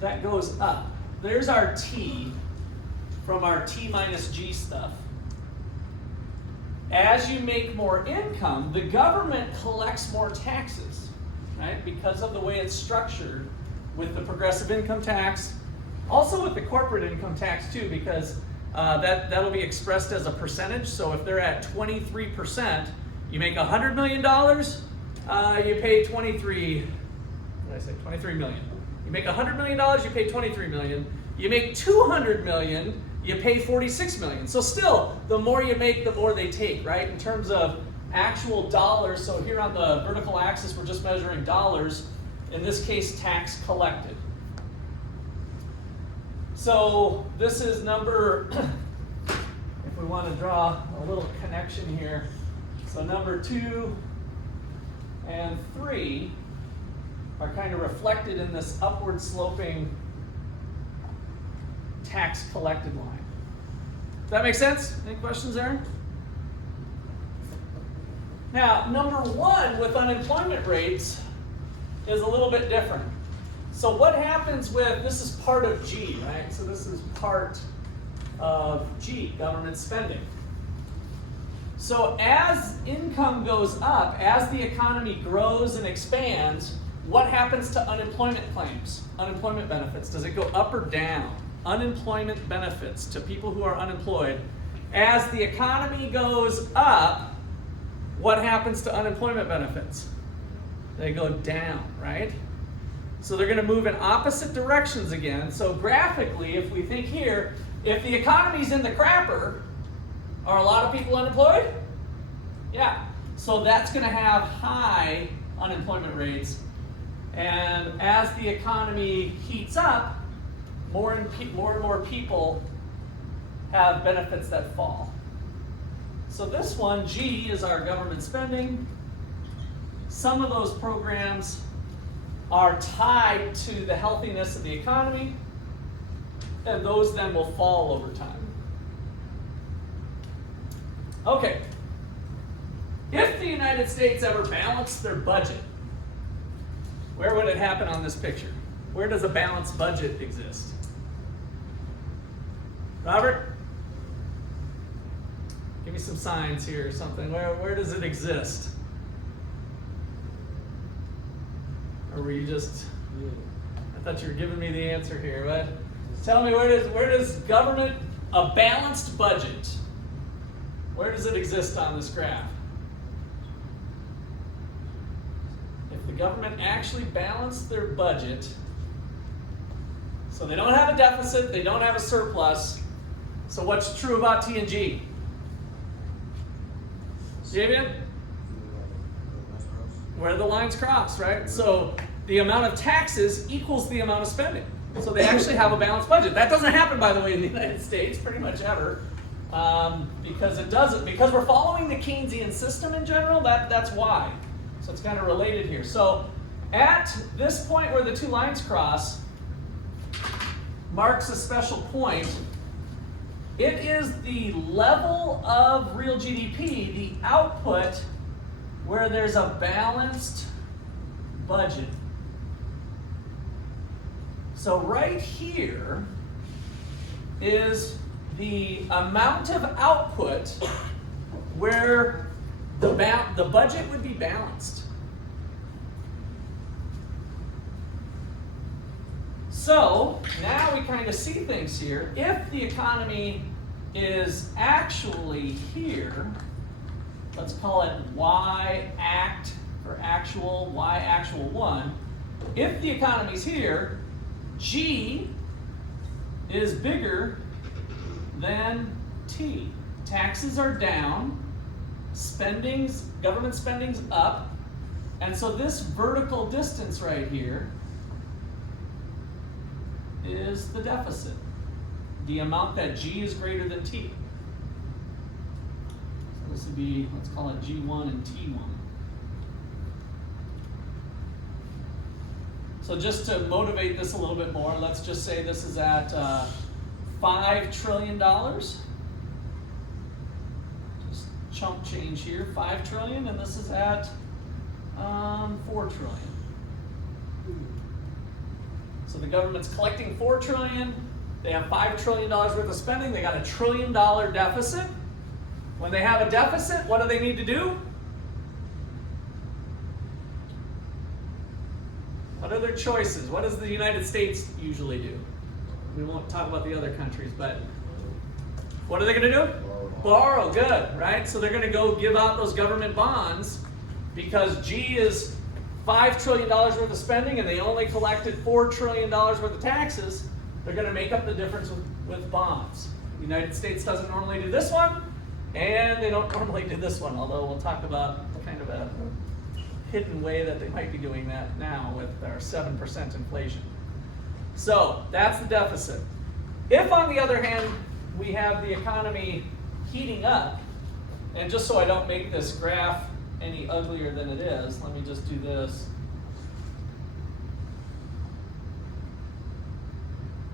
that goes up. There's our T from our T minus G stuff. As you make more income, the government collects more taxes, right? Because of the way it's structured with the progressive income tax, also with the corporate income tax too, because that'll be expressed as a percentage. So if they're at 23%, you make $100 million, you pay 23 million. You make $100 million, you pay 23 million. You make 200 million, you pay 46 million. So still, the more you make, the more they take, right? In terms of actual dollars, so here on the vertical axis, we're just measuring dollars. In this case, tax collected. So this is number, if we want to draw a little connection here. So number 2 and 3 are kind of reflected in this upward sloping tax collected line. Does that make sense? Any questions there? Now, number 1 with unemployment rates is a little bit different. So what happens with, this is part of G, right? So this is part of G, government spending. So as income goes up, as the economy grows and expands, what happens to unemployment claims, unemployment benefits? Does it go up or down? Unemployment benefits to people who are unemployed. As the economy goes up, what happens to unemployment benefits? They go down, right? So they're going to move in opposite directions again. So graphically, if we think here, if the economy's in the crapper, are a lot of people unemployed? Yeah. So that's going to have high unemployment rates. And as the economy heats up, more and more people have benefits that fall. So this one, G, is our government spending. Some of those programs are tied to the healthiness of the economy, and those then will fall over time. Okay. If the United States ever balanced their budget, where would it happen on this picture? Where does a balanced budget exist? Robert? Give me some signs here or something. Where does it exist? Or were you just, I thought you were giving me the answer here. What? Tell me, where does government, a balanced budget, where does it exist on this graph? If the government actually balanced their budget, so they don't have a deficit, they don't have a surplus, so what's true about T and G? Javian? Where the lines cross, right? So the amount of taxes equals the amount of spending. So they actually have a balanced budget. That doesn't happen, by the way, in the United States, pretty much ever. Because it doesn't, because we're following the Keynesian system in general, that's why. So it's kind of related here. So at this point where the two lines cross, marks a special point. It is the level of real GDP, the output, where there's a balanced budget. So right here is the amount of output where the budget would be balanced. So now we kind of see things here. If the economy is actually here, let's call it Y act for actual, Y actual 1. If the economy's here, G is bigger than T. Taxes are down, government spending's up, and so this vertical distance right here is the deficit, the amount that G is greater than T. So this would be, let's call it G1 and T1. So just to motivate this a little bit more, let's just say this is at $5 trillion. Just chump change here, 5 trillion, and this is at 4 trillion. So the government's collecting 4 trillion, they have $5 trillion worth of spending, they got a $1 trillion deficit. When they have a deficit, what do they need to do? What are their choices? What does the United States usually do? We won't talk about the other countries, but what are they going to do? Borrow, good, right? So they're going to go give out those government bonds because G is $5 trillion worth of spending and they only collected $4 trillion worth of taxes. They're going to make up the difference with bonds. The United States doesn't normally do this one, and they don't normally do this one, although we'll talk about kind of a hidden way that they might be doing that now with our 7% inflation. So that's the deficit. If, on the other hand, we have the economy heating up, and just so I don't make this graph any uglier than it is, let me just do this.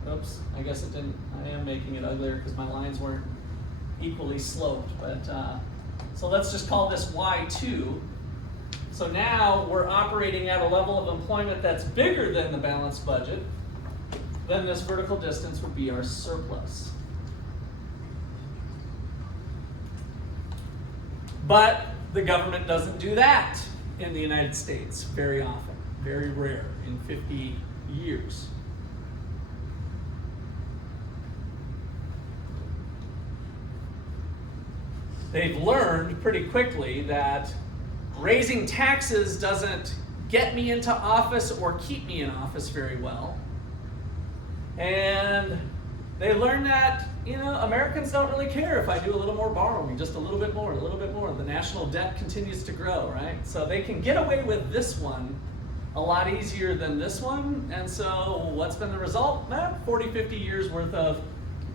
Oops, I guess it didn't, I am making it uglier because my lines weren't equally sloped, but so let's just call this Y2. So now we're operating at a level of employment that's bigger than the balanced budget. Then this vertical distance would be our surplus. But the government doesn't do that in the United States very often, very rare in 50 years. They've learned pretty quickly that raising taxes doesn't get me into office or keep me in office very well. And they learn that, Americans don't really care if I do a little more borrowing, just a little bit more, a little bit more. The national debt continues to grow, right? So they can get away with this one a lot easier than this one. And so what's been the result? 40, 50 years worth of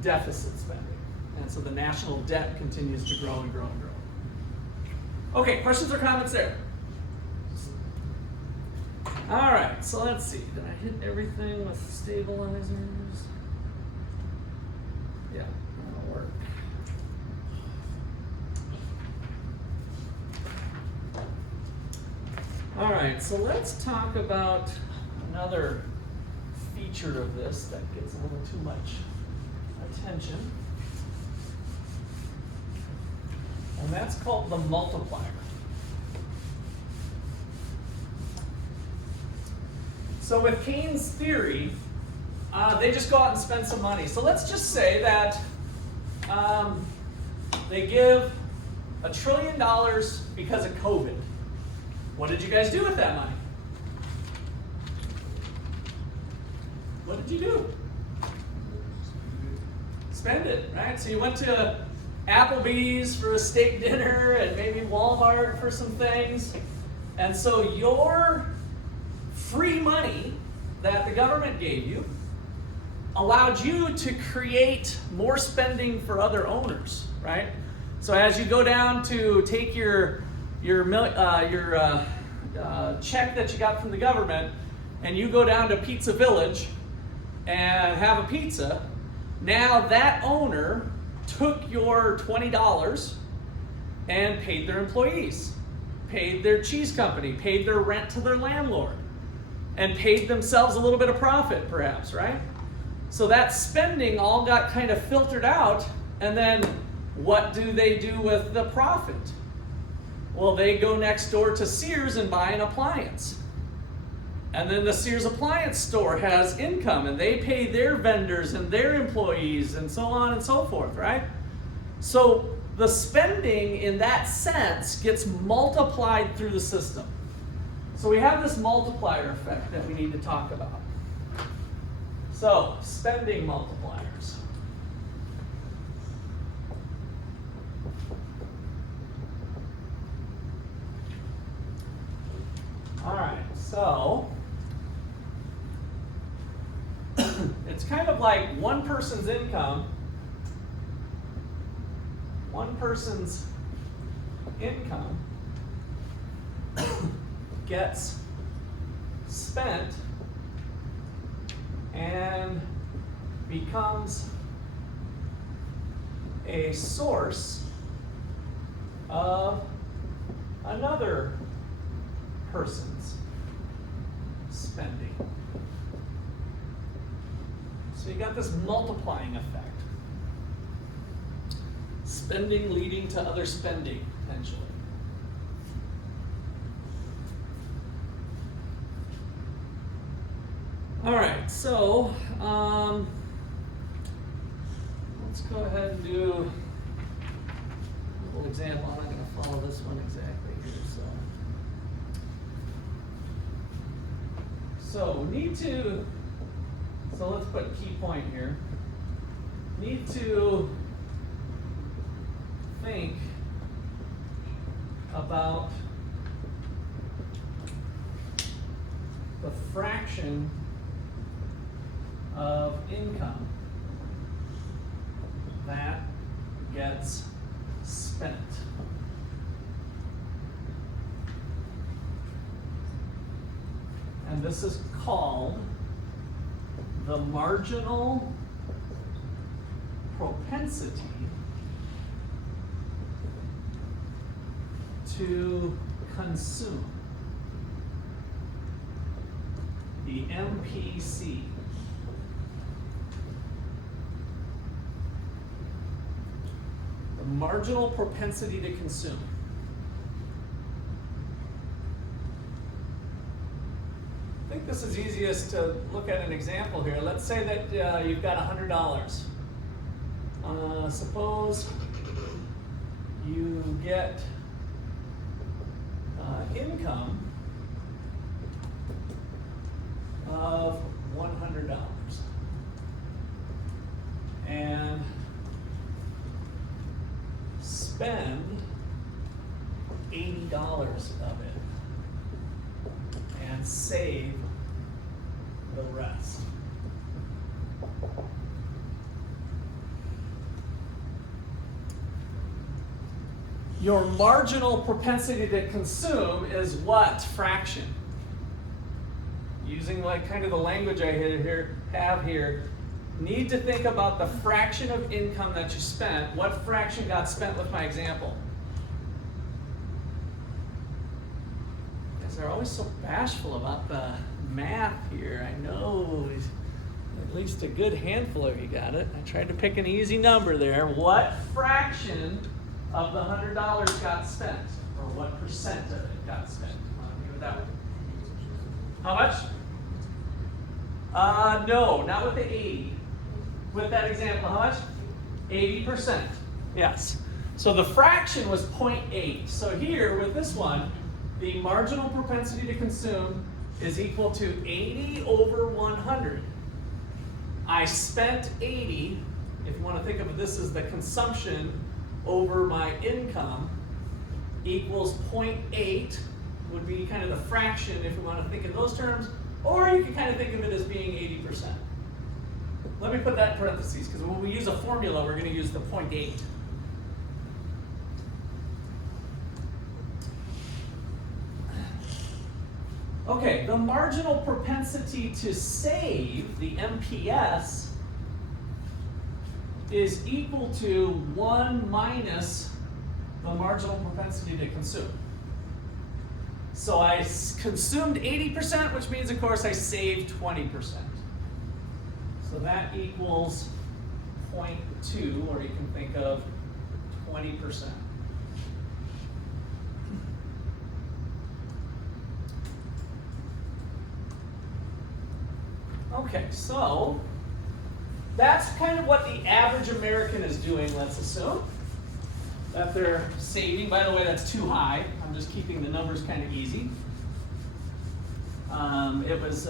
deficit spending. And so the national debt continues to grow and grow and grow. Okay, questions or comments there? All right, so let's see. Did I hit everything with stabilizers? Yeah, that'll work. right, so let's talk about another feature of this that gets a little too much attention. And that's called the multiplier. So with Keynes' theory, they just go out and spend some money. So let's just say that they give $1 trillion because of COVID. What did you guys do with that money? What did you do? Spend it, right? So you went to Applebee's for a steak dinner and maybe Walmart for some things. And so your free money that the government gave you allowed you to create more spending for other owners, right? So as you go down to take your check that you got from the government, and you go down to Pizza Village and have a pizza, now that owner took your $20 and paid their employees, paid their cheese company, paid their rent to their landlord, and paid themselves a little bit of profit, perhaps, right? So that spending all got kind of filtered out, and then what do they do with the profit? Well, they go next door to Sears and buy an appliance. And then the Sears appliance store has income, and they pay their vendors and their employees and so on and so forth, right? So the spending in that sense gets multiplied through the system. So we have this multiplier effect that we need to talk about. So, spending multipliers. All right, so it's kind of like one person's income gets spent and becomes a source of another person's spending. So you got this multiplying effect. Spending leading to other spending, potentially. All right, so let's go ahead and do a little example. I'm not going to follow this one exactly here. So we need to, so let's put key point here. Need to think about the fraction of income that gets spent. And this is called the marginal propensity to consume, the MPC. The marginal propensity to consume. I think this is easiest to look at an example here. Let's say that you've got $100. Suppose you get income of $100 and spend $80 of it and save the rest. Your marginal propensity to consume is what fraction? Using like kind of the language I have here, need to think about the fraction of income that you spent. What fraction got spent with my example? guys are always so bashful about the math here. I know at least a good handful of you got it. I tried to pick an easy number there. What fraction of the $100 got spent? Or what percent of it got spent? Think of that one. How much? No, not with the 80. With that example, how much? 80%. Yes. So the fraction was 0.8. So here, with this one, the marginal propensity to consume is equal to 80 over 100. I spent 80, if you want to think of this as the consumption over my income, equals 0.8, would be kind of the fraction if we want to think in those terms, or you can kind of think of it as being 80%. Let me put that in parentheses, because when we use a formula, we're going to use the 0.8. Okay, the marginal propensity to save, the MPS, is equal to 1 minus the marginal propensity to consume. So I consumed 80%, which means, of course, I saved 20%. So that equals 0.2, or you can think of 20%. Okay, so that's kind of what the average American is doing, let's assume. That they're saving. By the way, that's too high. I'm just keeping the numbers kind of easy. It was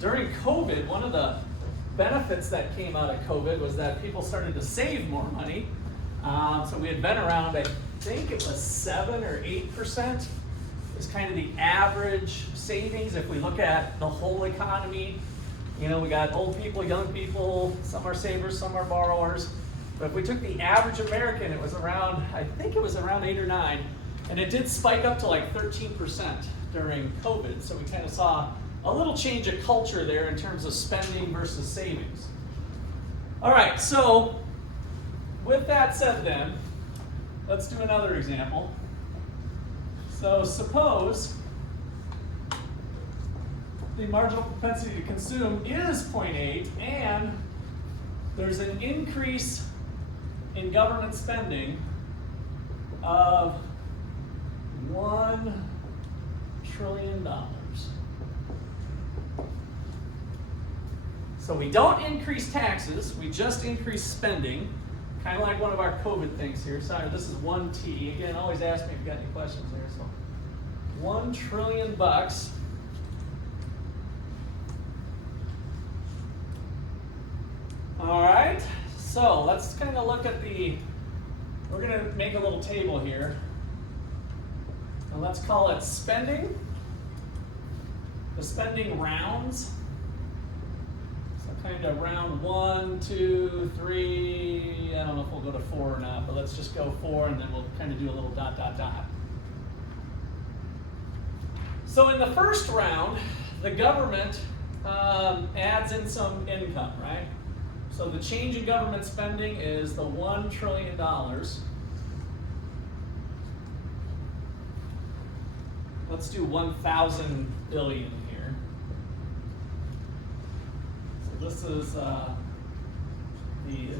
during COVID, one of the benefits that came out of COVID was that people started to save more money. So we had been around, I think it was 7 or 8%. It's kind of the average savings if we look at the whole economy. You know, we got old people, young people, some are savers, some are borrowers. But if we took the average American, it was around, I think it was around 8 or 9. And it did spike up to like 13% during COVID. So we kind of saw a little change of culture there in terms of spending versus savings. All right, so with that said then, let's do another example. So suppose the marginal propensity to consume is 0.8 and there's an increase in government spending of $1 trillion. So we don't increase taxes, we just increase spending, kind of like one of our COVID things here. Sorry, this is 1T. Again, always ask me if you've got any questions there. So $1 trillion. All right, so let's kind of look at we're going to make a little table here. And let's call it spending. The spending rounds. So kind of round 1, 2, 3. I don't know if we'll go to 4 or not, but let's just go 4 and then we'll kind of do a little dot, dot, dot. So in the first round, the government adds in some income, right? So the change in government spending is the $1 trillion. Let's do 1,000 billion here. So this is the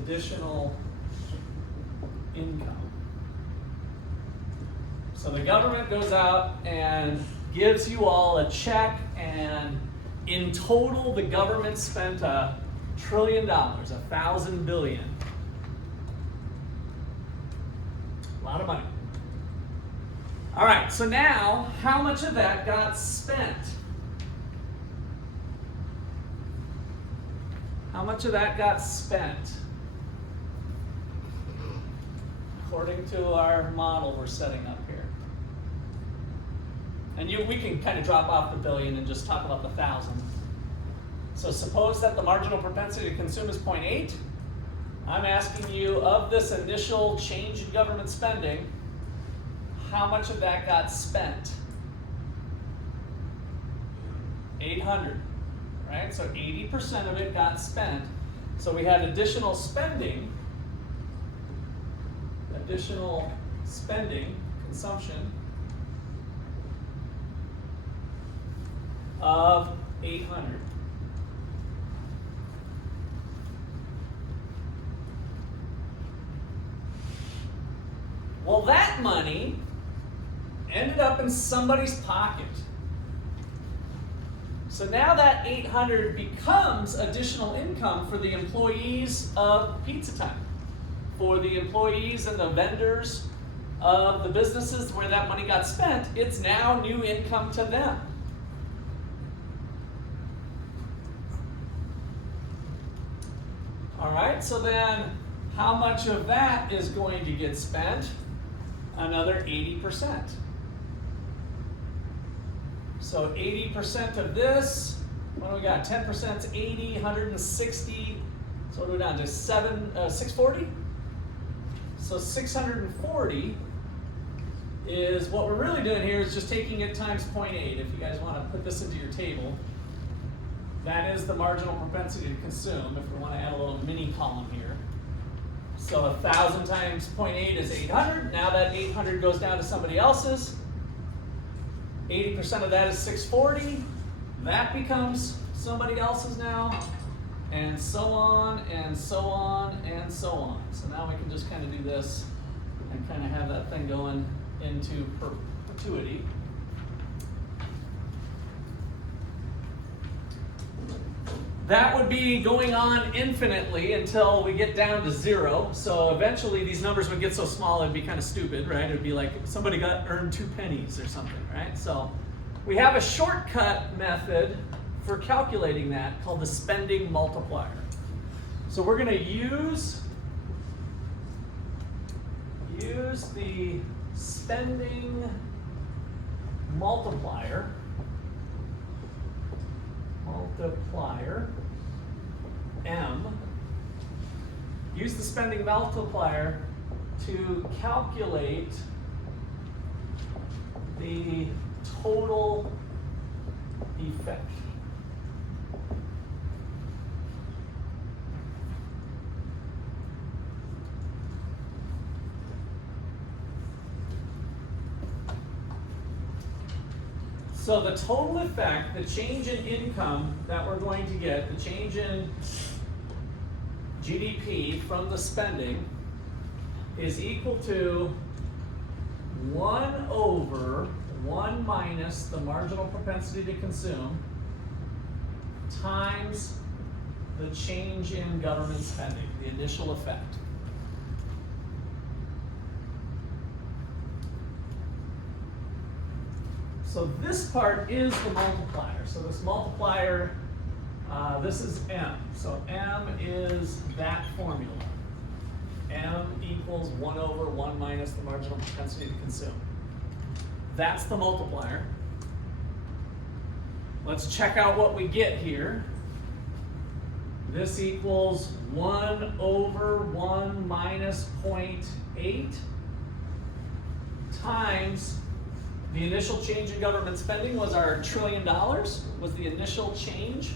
additional income. So the government goes out and gives you all a check, and in total the government spent $1 trillion, 1,000 billion. A lot of money. All right, so now, how much of that got spent? How much of that got spent? According to our model we're setting up here. And we can kind of drop off the billion and just talk about the 1,000. So suppose that the marginal propensity to consume is 0.8. I'm asking you, of this initial change in government spending, how much of that got spent? 800, right? So 80% of it got spent. So we had additional spending, consumption, of 800. Well, that money ended up in somebody's pocket. So now that 800 becomes additional income for the employees of Pizza Time, for the employees and the vendors of the businesses where that money got spent. It's now new income to them. All right, so then how much of that is going to get spent? Another 80%. So 80% of this, what do we got? 10% is 80, 160. So what are we down to? 640? So 640 is what we're really doing here is just taking it times 0.8. If you guys want to put this into your table, that is the marginal propensity to consume. If we want to add a little mini column here. So 1,000 times 0.8 is 800. Now that 800 goes down to somebody else's. 80% of that is 640. That becomes somebody else's now. And so on, and so on, and so on. So now we can just kind of do this and kind of have that thing going into perpetuity. That would be going on infinitely until we get down to 0. So eventually these numbers would get so small it'd be kind of stupid, right? It'd be like somebody earned 2 pennies or something, right? So we have a shortcut method for calculating that called the spending multiplier. So we're going to use the spending multiplier M. Use the spending multiplier to calculate the total effect. So the total effect, the change in income that we're going to get, the change in GDP from the spending is equal to 1 over 1 minus the marginal propensity to consume times the change in government spending, the initial effect. So this part is the multiplier. So this multiplier, this is M. So M is that formula. M equals 1 over 1 minus the marginal propensity to consume. That's the multiplier. Let's check out what we get here. This equals 1 over 1 minus 0.8 times the initial change in government spending was our $1 trillion, was the initial change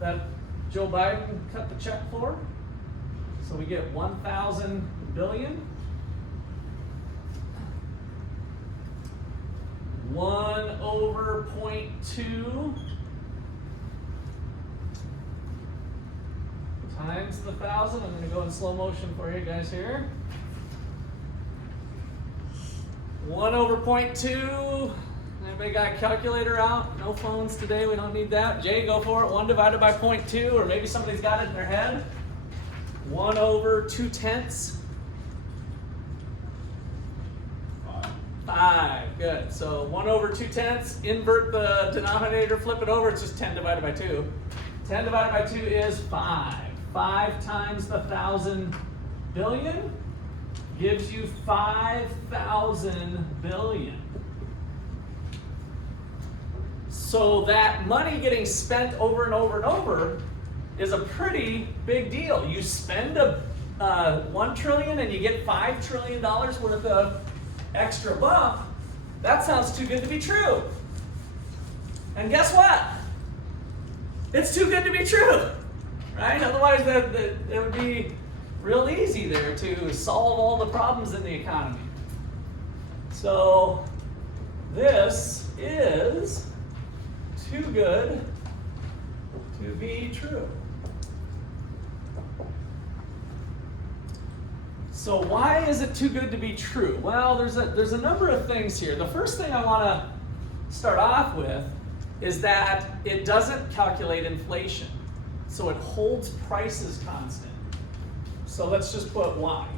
that Joe Biden cut the check for. So we get 1,000 billion. 1 over 0.2 times the 1,000. I'm going to go in slow motion for you guys here. 1 over 0.2. Anybody got a calculator out? No phones today, we don't need that. Jay, go for it. 1 divided by 0.2, or maybe somebody's got it in their head. 1 over 2/10. 5, good. So 1 over 2/10, invert the denominator, flip it over, it's just 10 divided by 2. 10 divided by 2 is 5. 5 times the 1,000 billion gives you 5,000 billion. So that money getting spent over and over and over is a pretty big deal. You spend $1 trillion and you get $5 trillion worth of extra bump. That sounds too good to be true. And guess what? It's too good to be true, right? Otherwise, it would be real easy there to solve all the problems in the economy. So this is too good to be true. So why is it too good to be true? Well, there's a number of things here. The first thing I want to start off with is that it doesn't calculate inflation. So it holds prices constant. So let's just put why.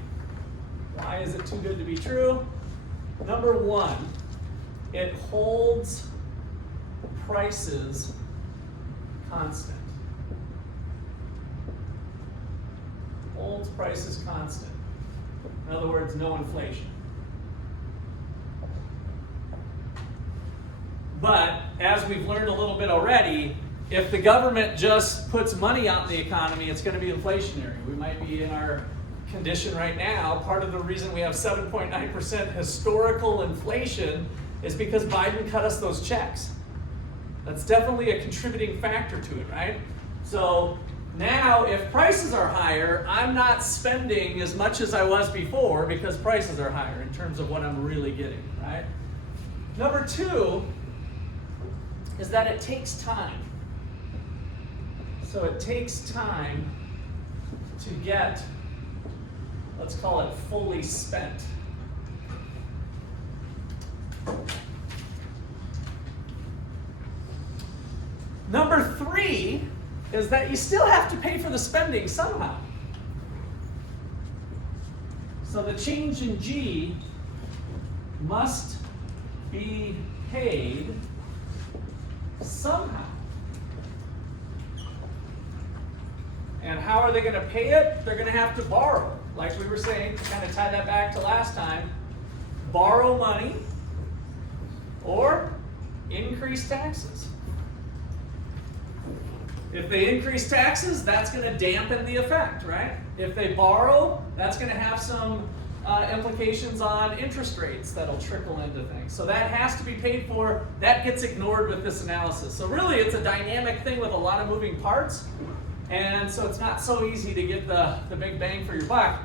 Why is it too good to be true? Number one, it holds prices constant. Holds prices constant. In other words, no inflation. But as we've learned a little bit already, if the government just puts money out in the economy, it's going to be inflationary. We might be in our condition right now. Part of the reason we have 7.9% historical inflation is because Biden cut us those checks. That's definitely a contributing factor to it, right? So now if prices are higher, I'm not spending as much as I was before because prices are higher in terms of what I'm really getting, right? Number two is that it takes time. So it takes time to get, let's call it, fully spent. Number three is that you still have to pay for the spending somehow. So the change in G must be paid somehow. And how are they going to pay it? They're going to have to borrow. Like we were saying, to kind of tie that back to last time, borrow money or increase taxes. If they increase taxes, that's going to dampen the effect, right? If they borrow, that's going to have some implications on interest rates that'll trickle into things. So that has to be paid for. That gets ignored with this analysis. So really, it's a dynamic thing with a lot of moving parts. And so it's not so easy to get the big bang for your buck.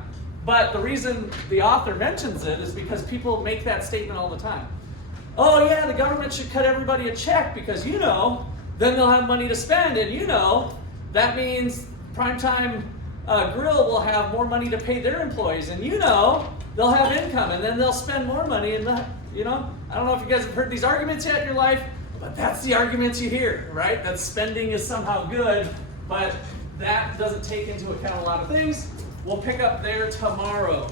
But the reason the author mentions it is because people make that statement all the time. Oh yeah, the government should cut everybody a check because, then they'll have money to spend. And that means Primetime Grill will have more money to pay their employees. And they'll have income and then they'll spend more money. And I don't know if you guys have heard these arguments yet in your life, but that's the arguments you hear, right? That spending is somehow good. But that doesn't take into account a lot of things. We'll pick up there tomorrow.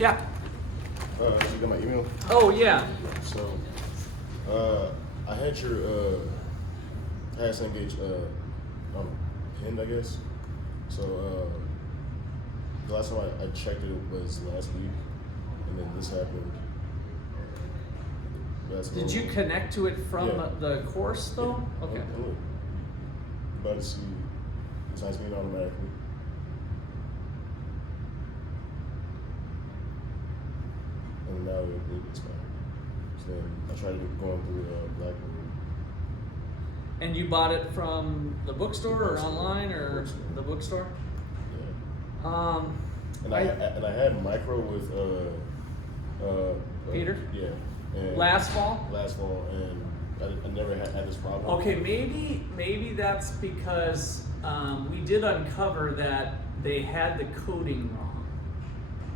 Yeah. You got my email? Oh, yeah. So, I had your pass engage pinned, I guess. So, the last time I checked it was last week, and then this happened. Did you connect to it from the course, though? Yeah. Okay. I'm about to see the signs being automatically. And now it's fine. So then I tried going through Blackboard. And you bought it from the bookstore or online or the bookstore? Yeah. And I had micro with Peter? Yeah. And Last fall, and I never had this problem. Okay, maybe that's because we did uncover that they had the coding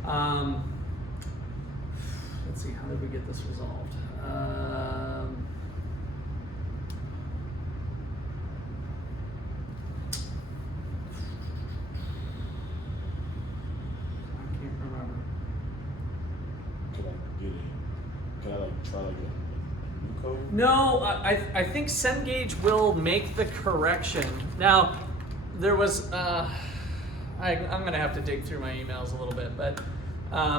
wrong. Let's see, how did we get this resolved? try like a new code? No, I think Cengage will make the correction. Now, there was, I'm going to have to dig through my emails a little bit, but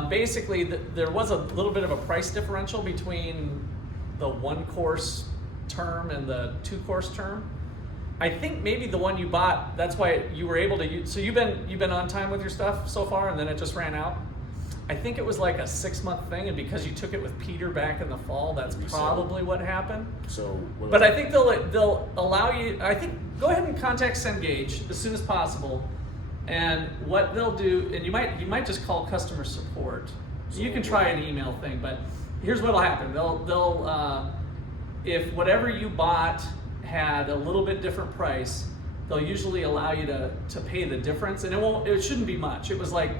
basically there was a little bit of a price differential between the 1-course term and the 2-course term. I think maybe the one you bought, that's why you were able to use, so you've been on time with your stuff so far, and then it just ran out. I think it was like a 6-month thing, and because you took it with Peter back in the fall, that's probably what happened. So, but I think they'll allow you. I think go ahead and contact Cengage as soon as possible, and what they'll do, and you might just call customer support. So you can try an email thing, but here's what'll happen. They'll if whatever you bought had a little bit different price, they'll usually allow you to pay the difference, and it shouldn't be much. It was like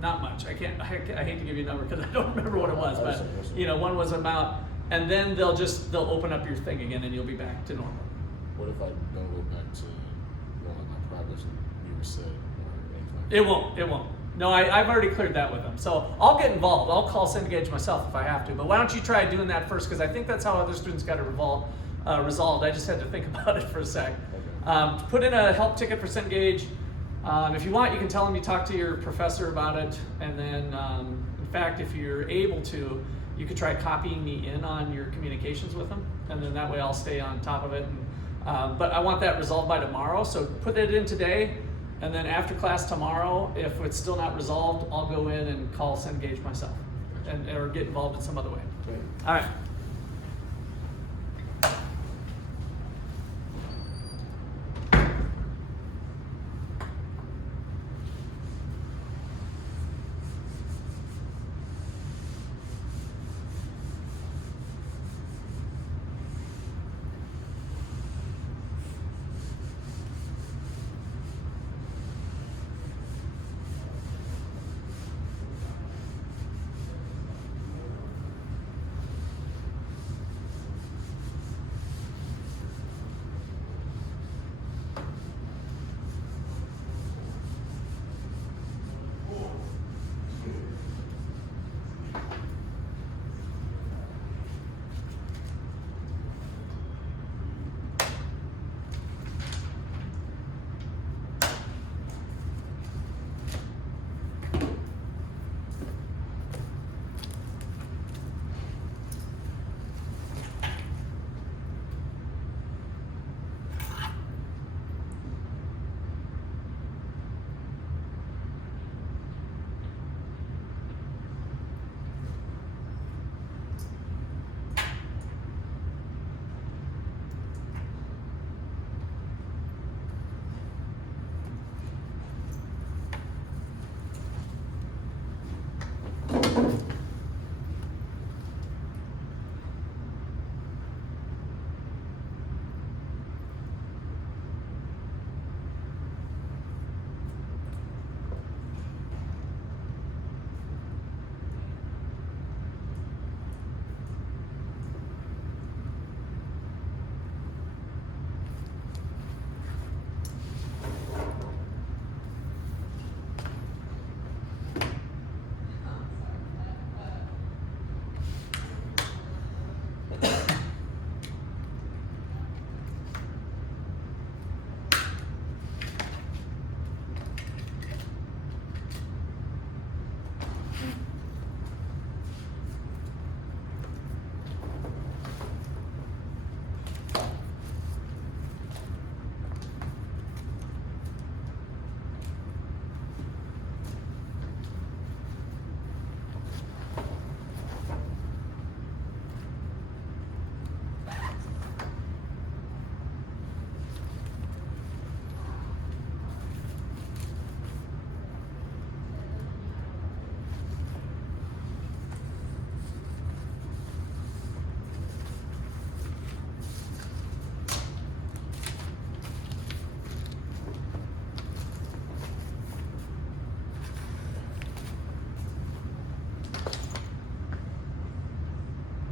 not much. I hate to give you a number because I don't remember what it was, but one was amount, and then they'll open up your thing again, and you'll be back to normal. What if I don't go back to my progress and you were said or anything? It won't. No, I've already cleared that with them. So I'll get involved. I'll call Cengage myself if I have to. But why don't you try doing that first? Because I think that's how other students got it resolved. I just had to think about it for a sec. Okay. Put in a help ticket for Cengage. If you want, you can tell them you talked to your professor about it. And then, in fact, if you're able to, you could try copying me in on your communications with them. And then that way I'll stay on top of it. But I want that resolved by tomorrow. So put it in today. And then after class tomorrow, if it's still not resolved, I'll go in and call Cengage myself or get involved in some other way. Okay. All right.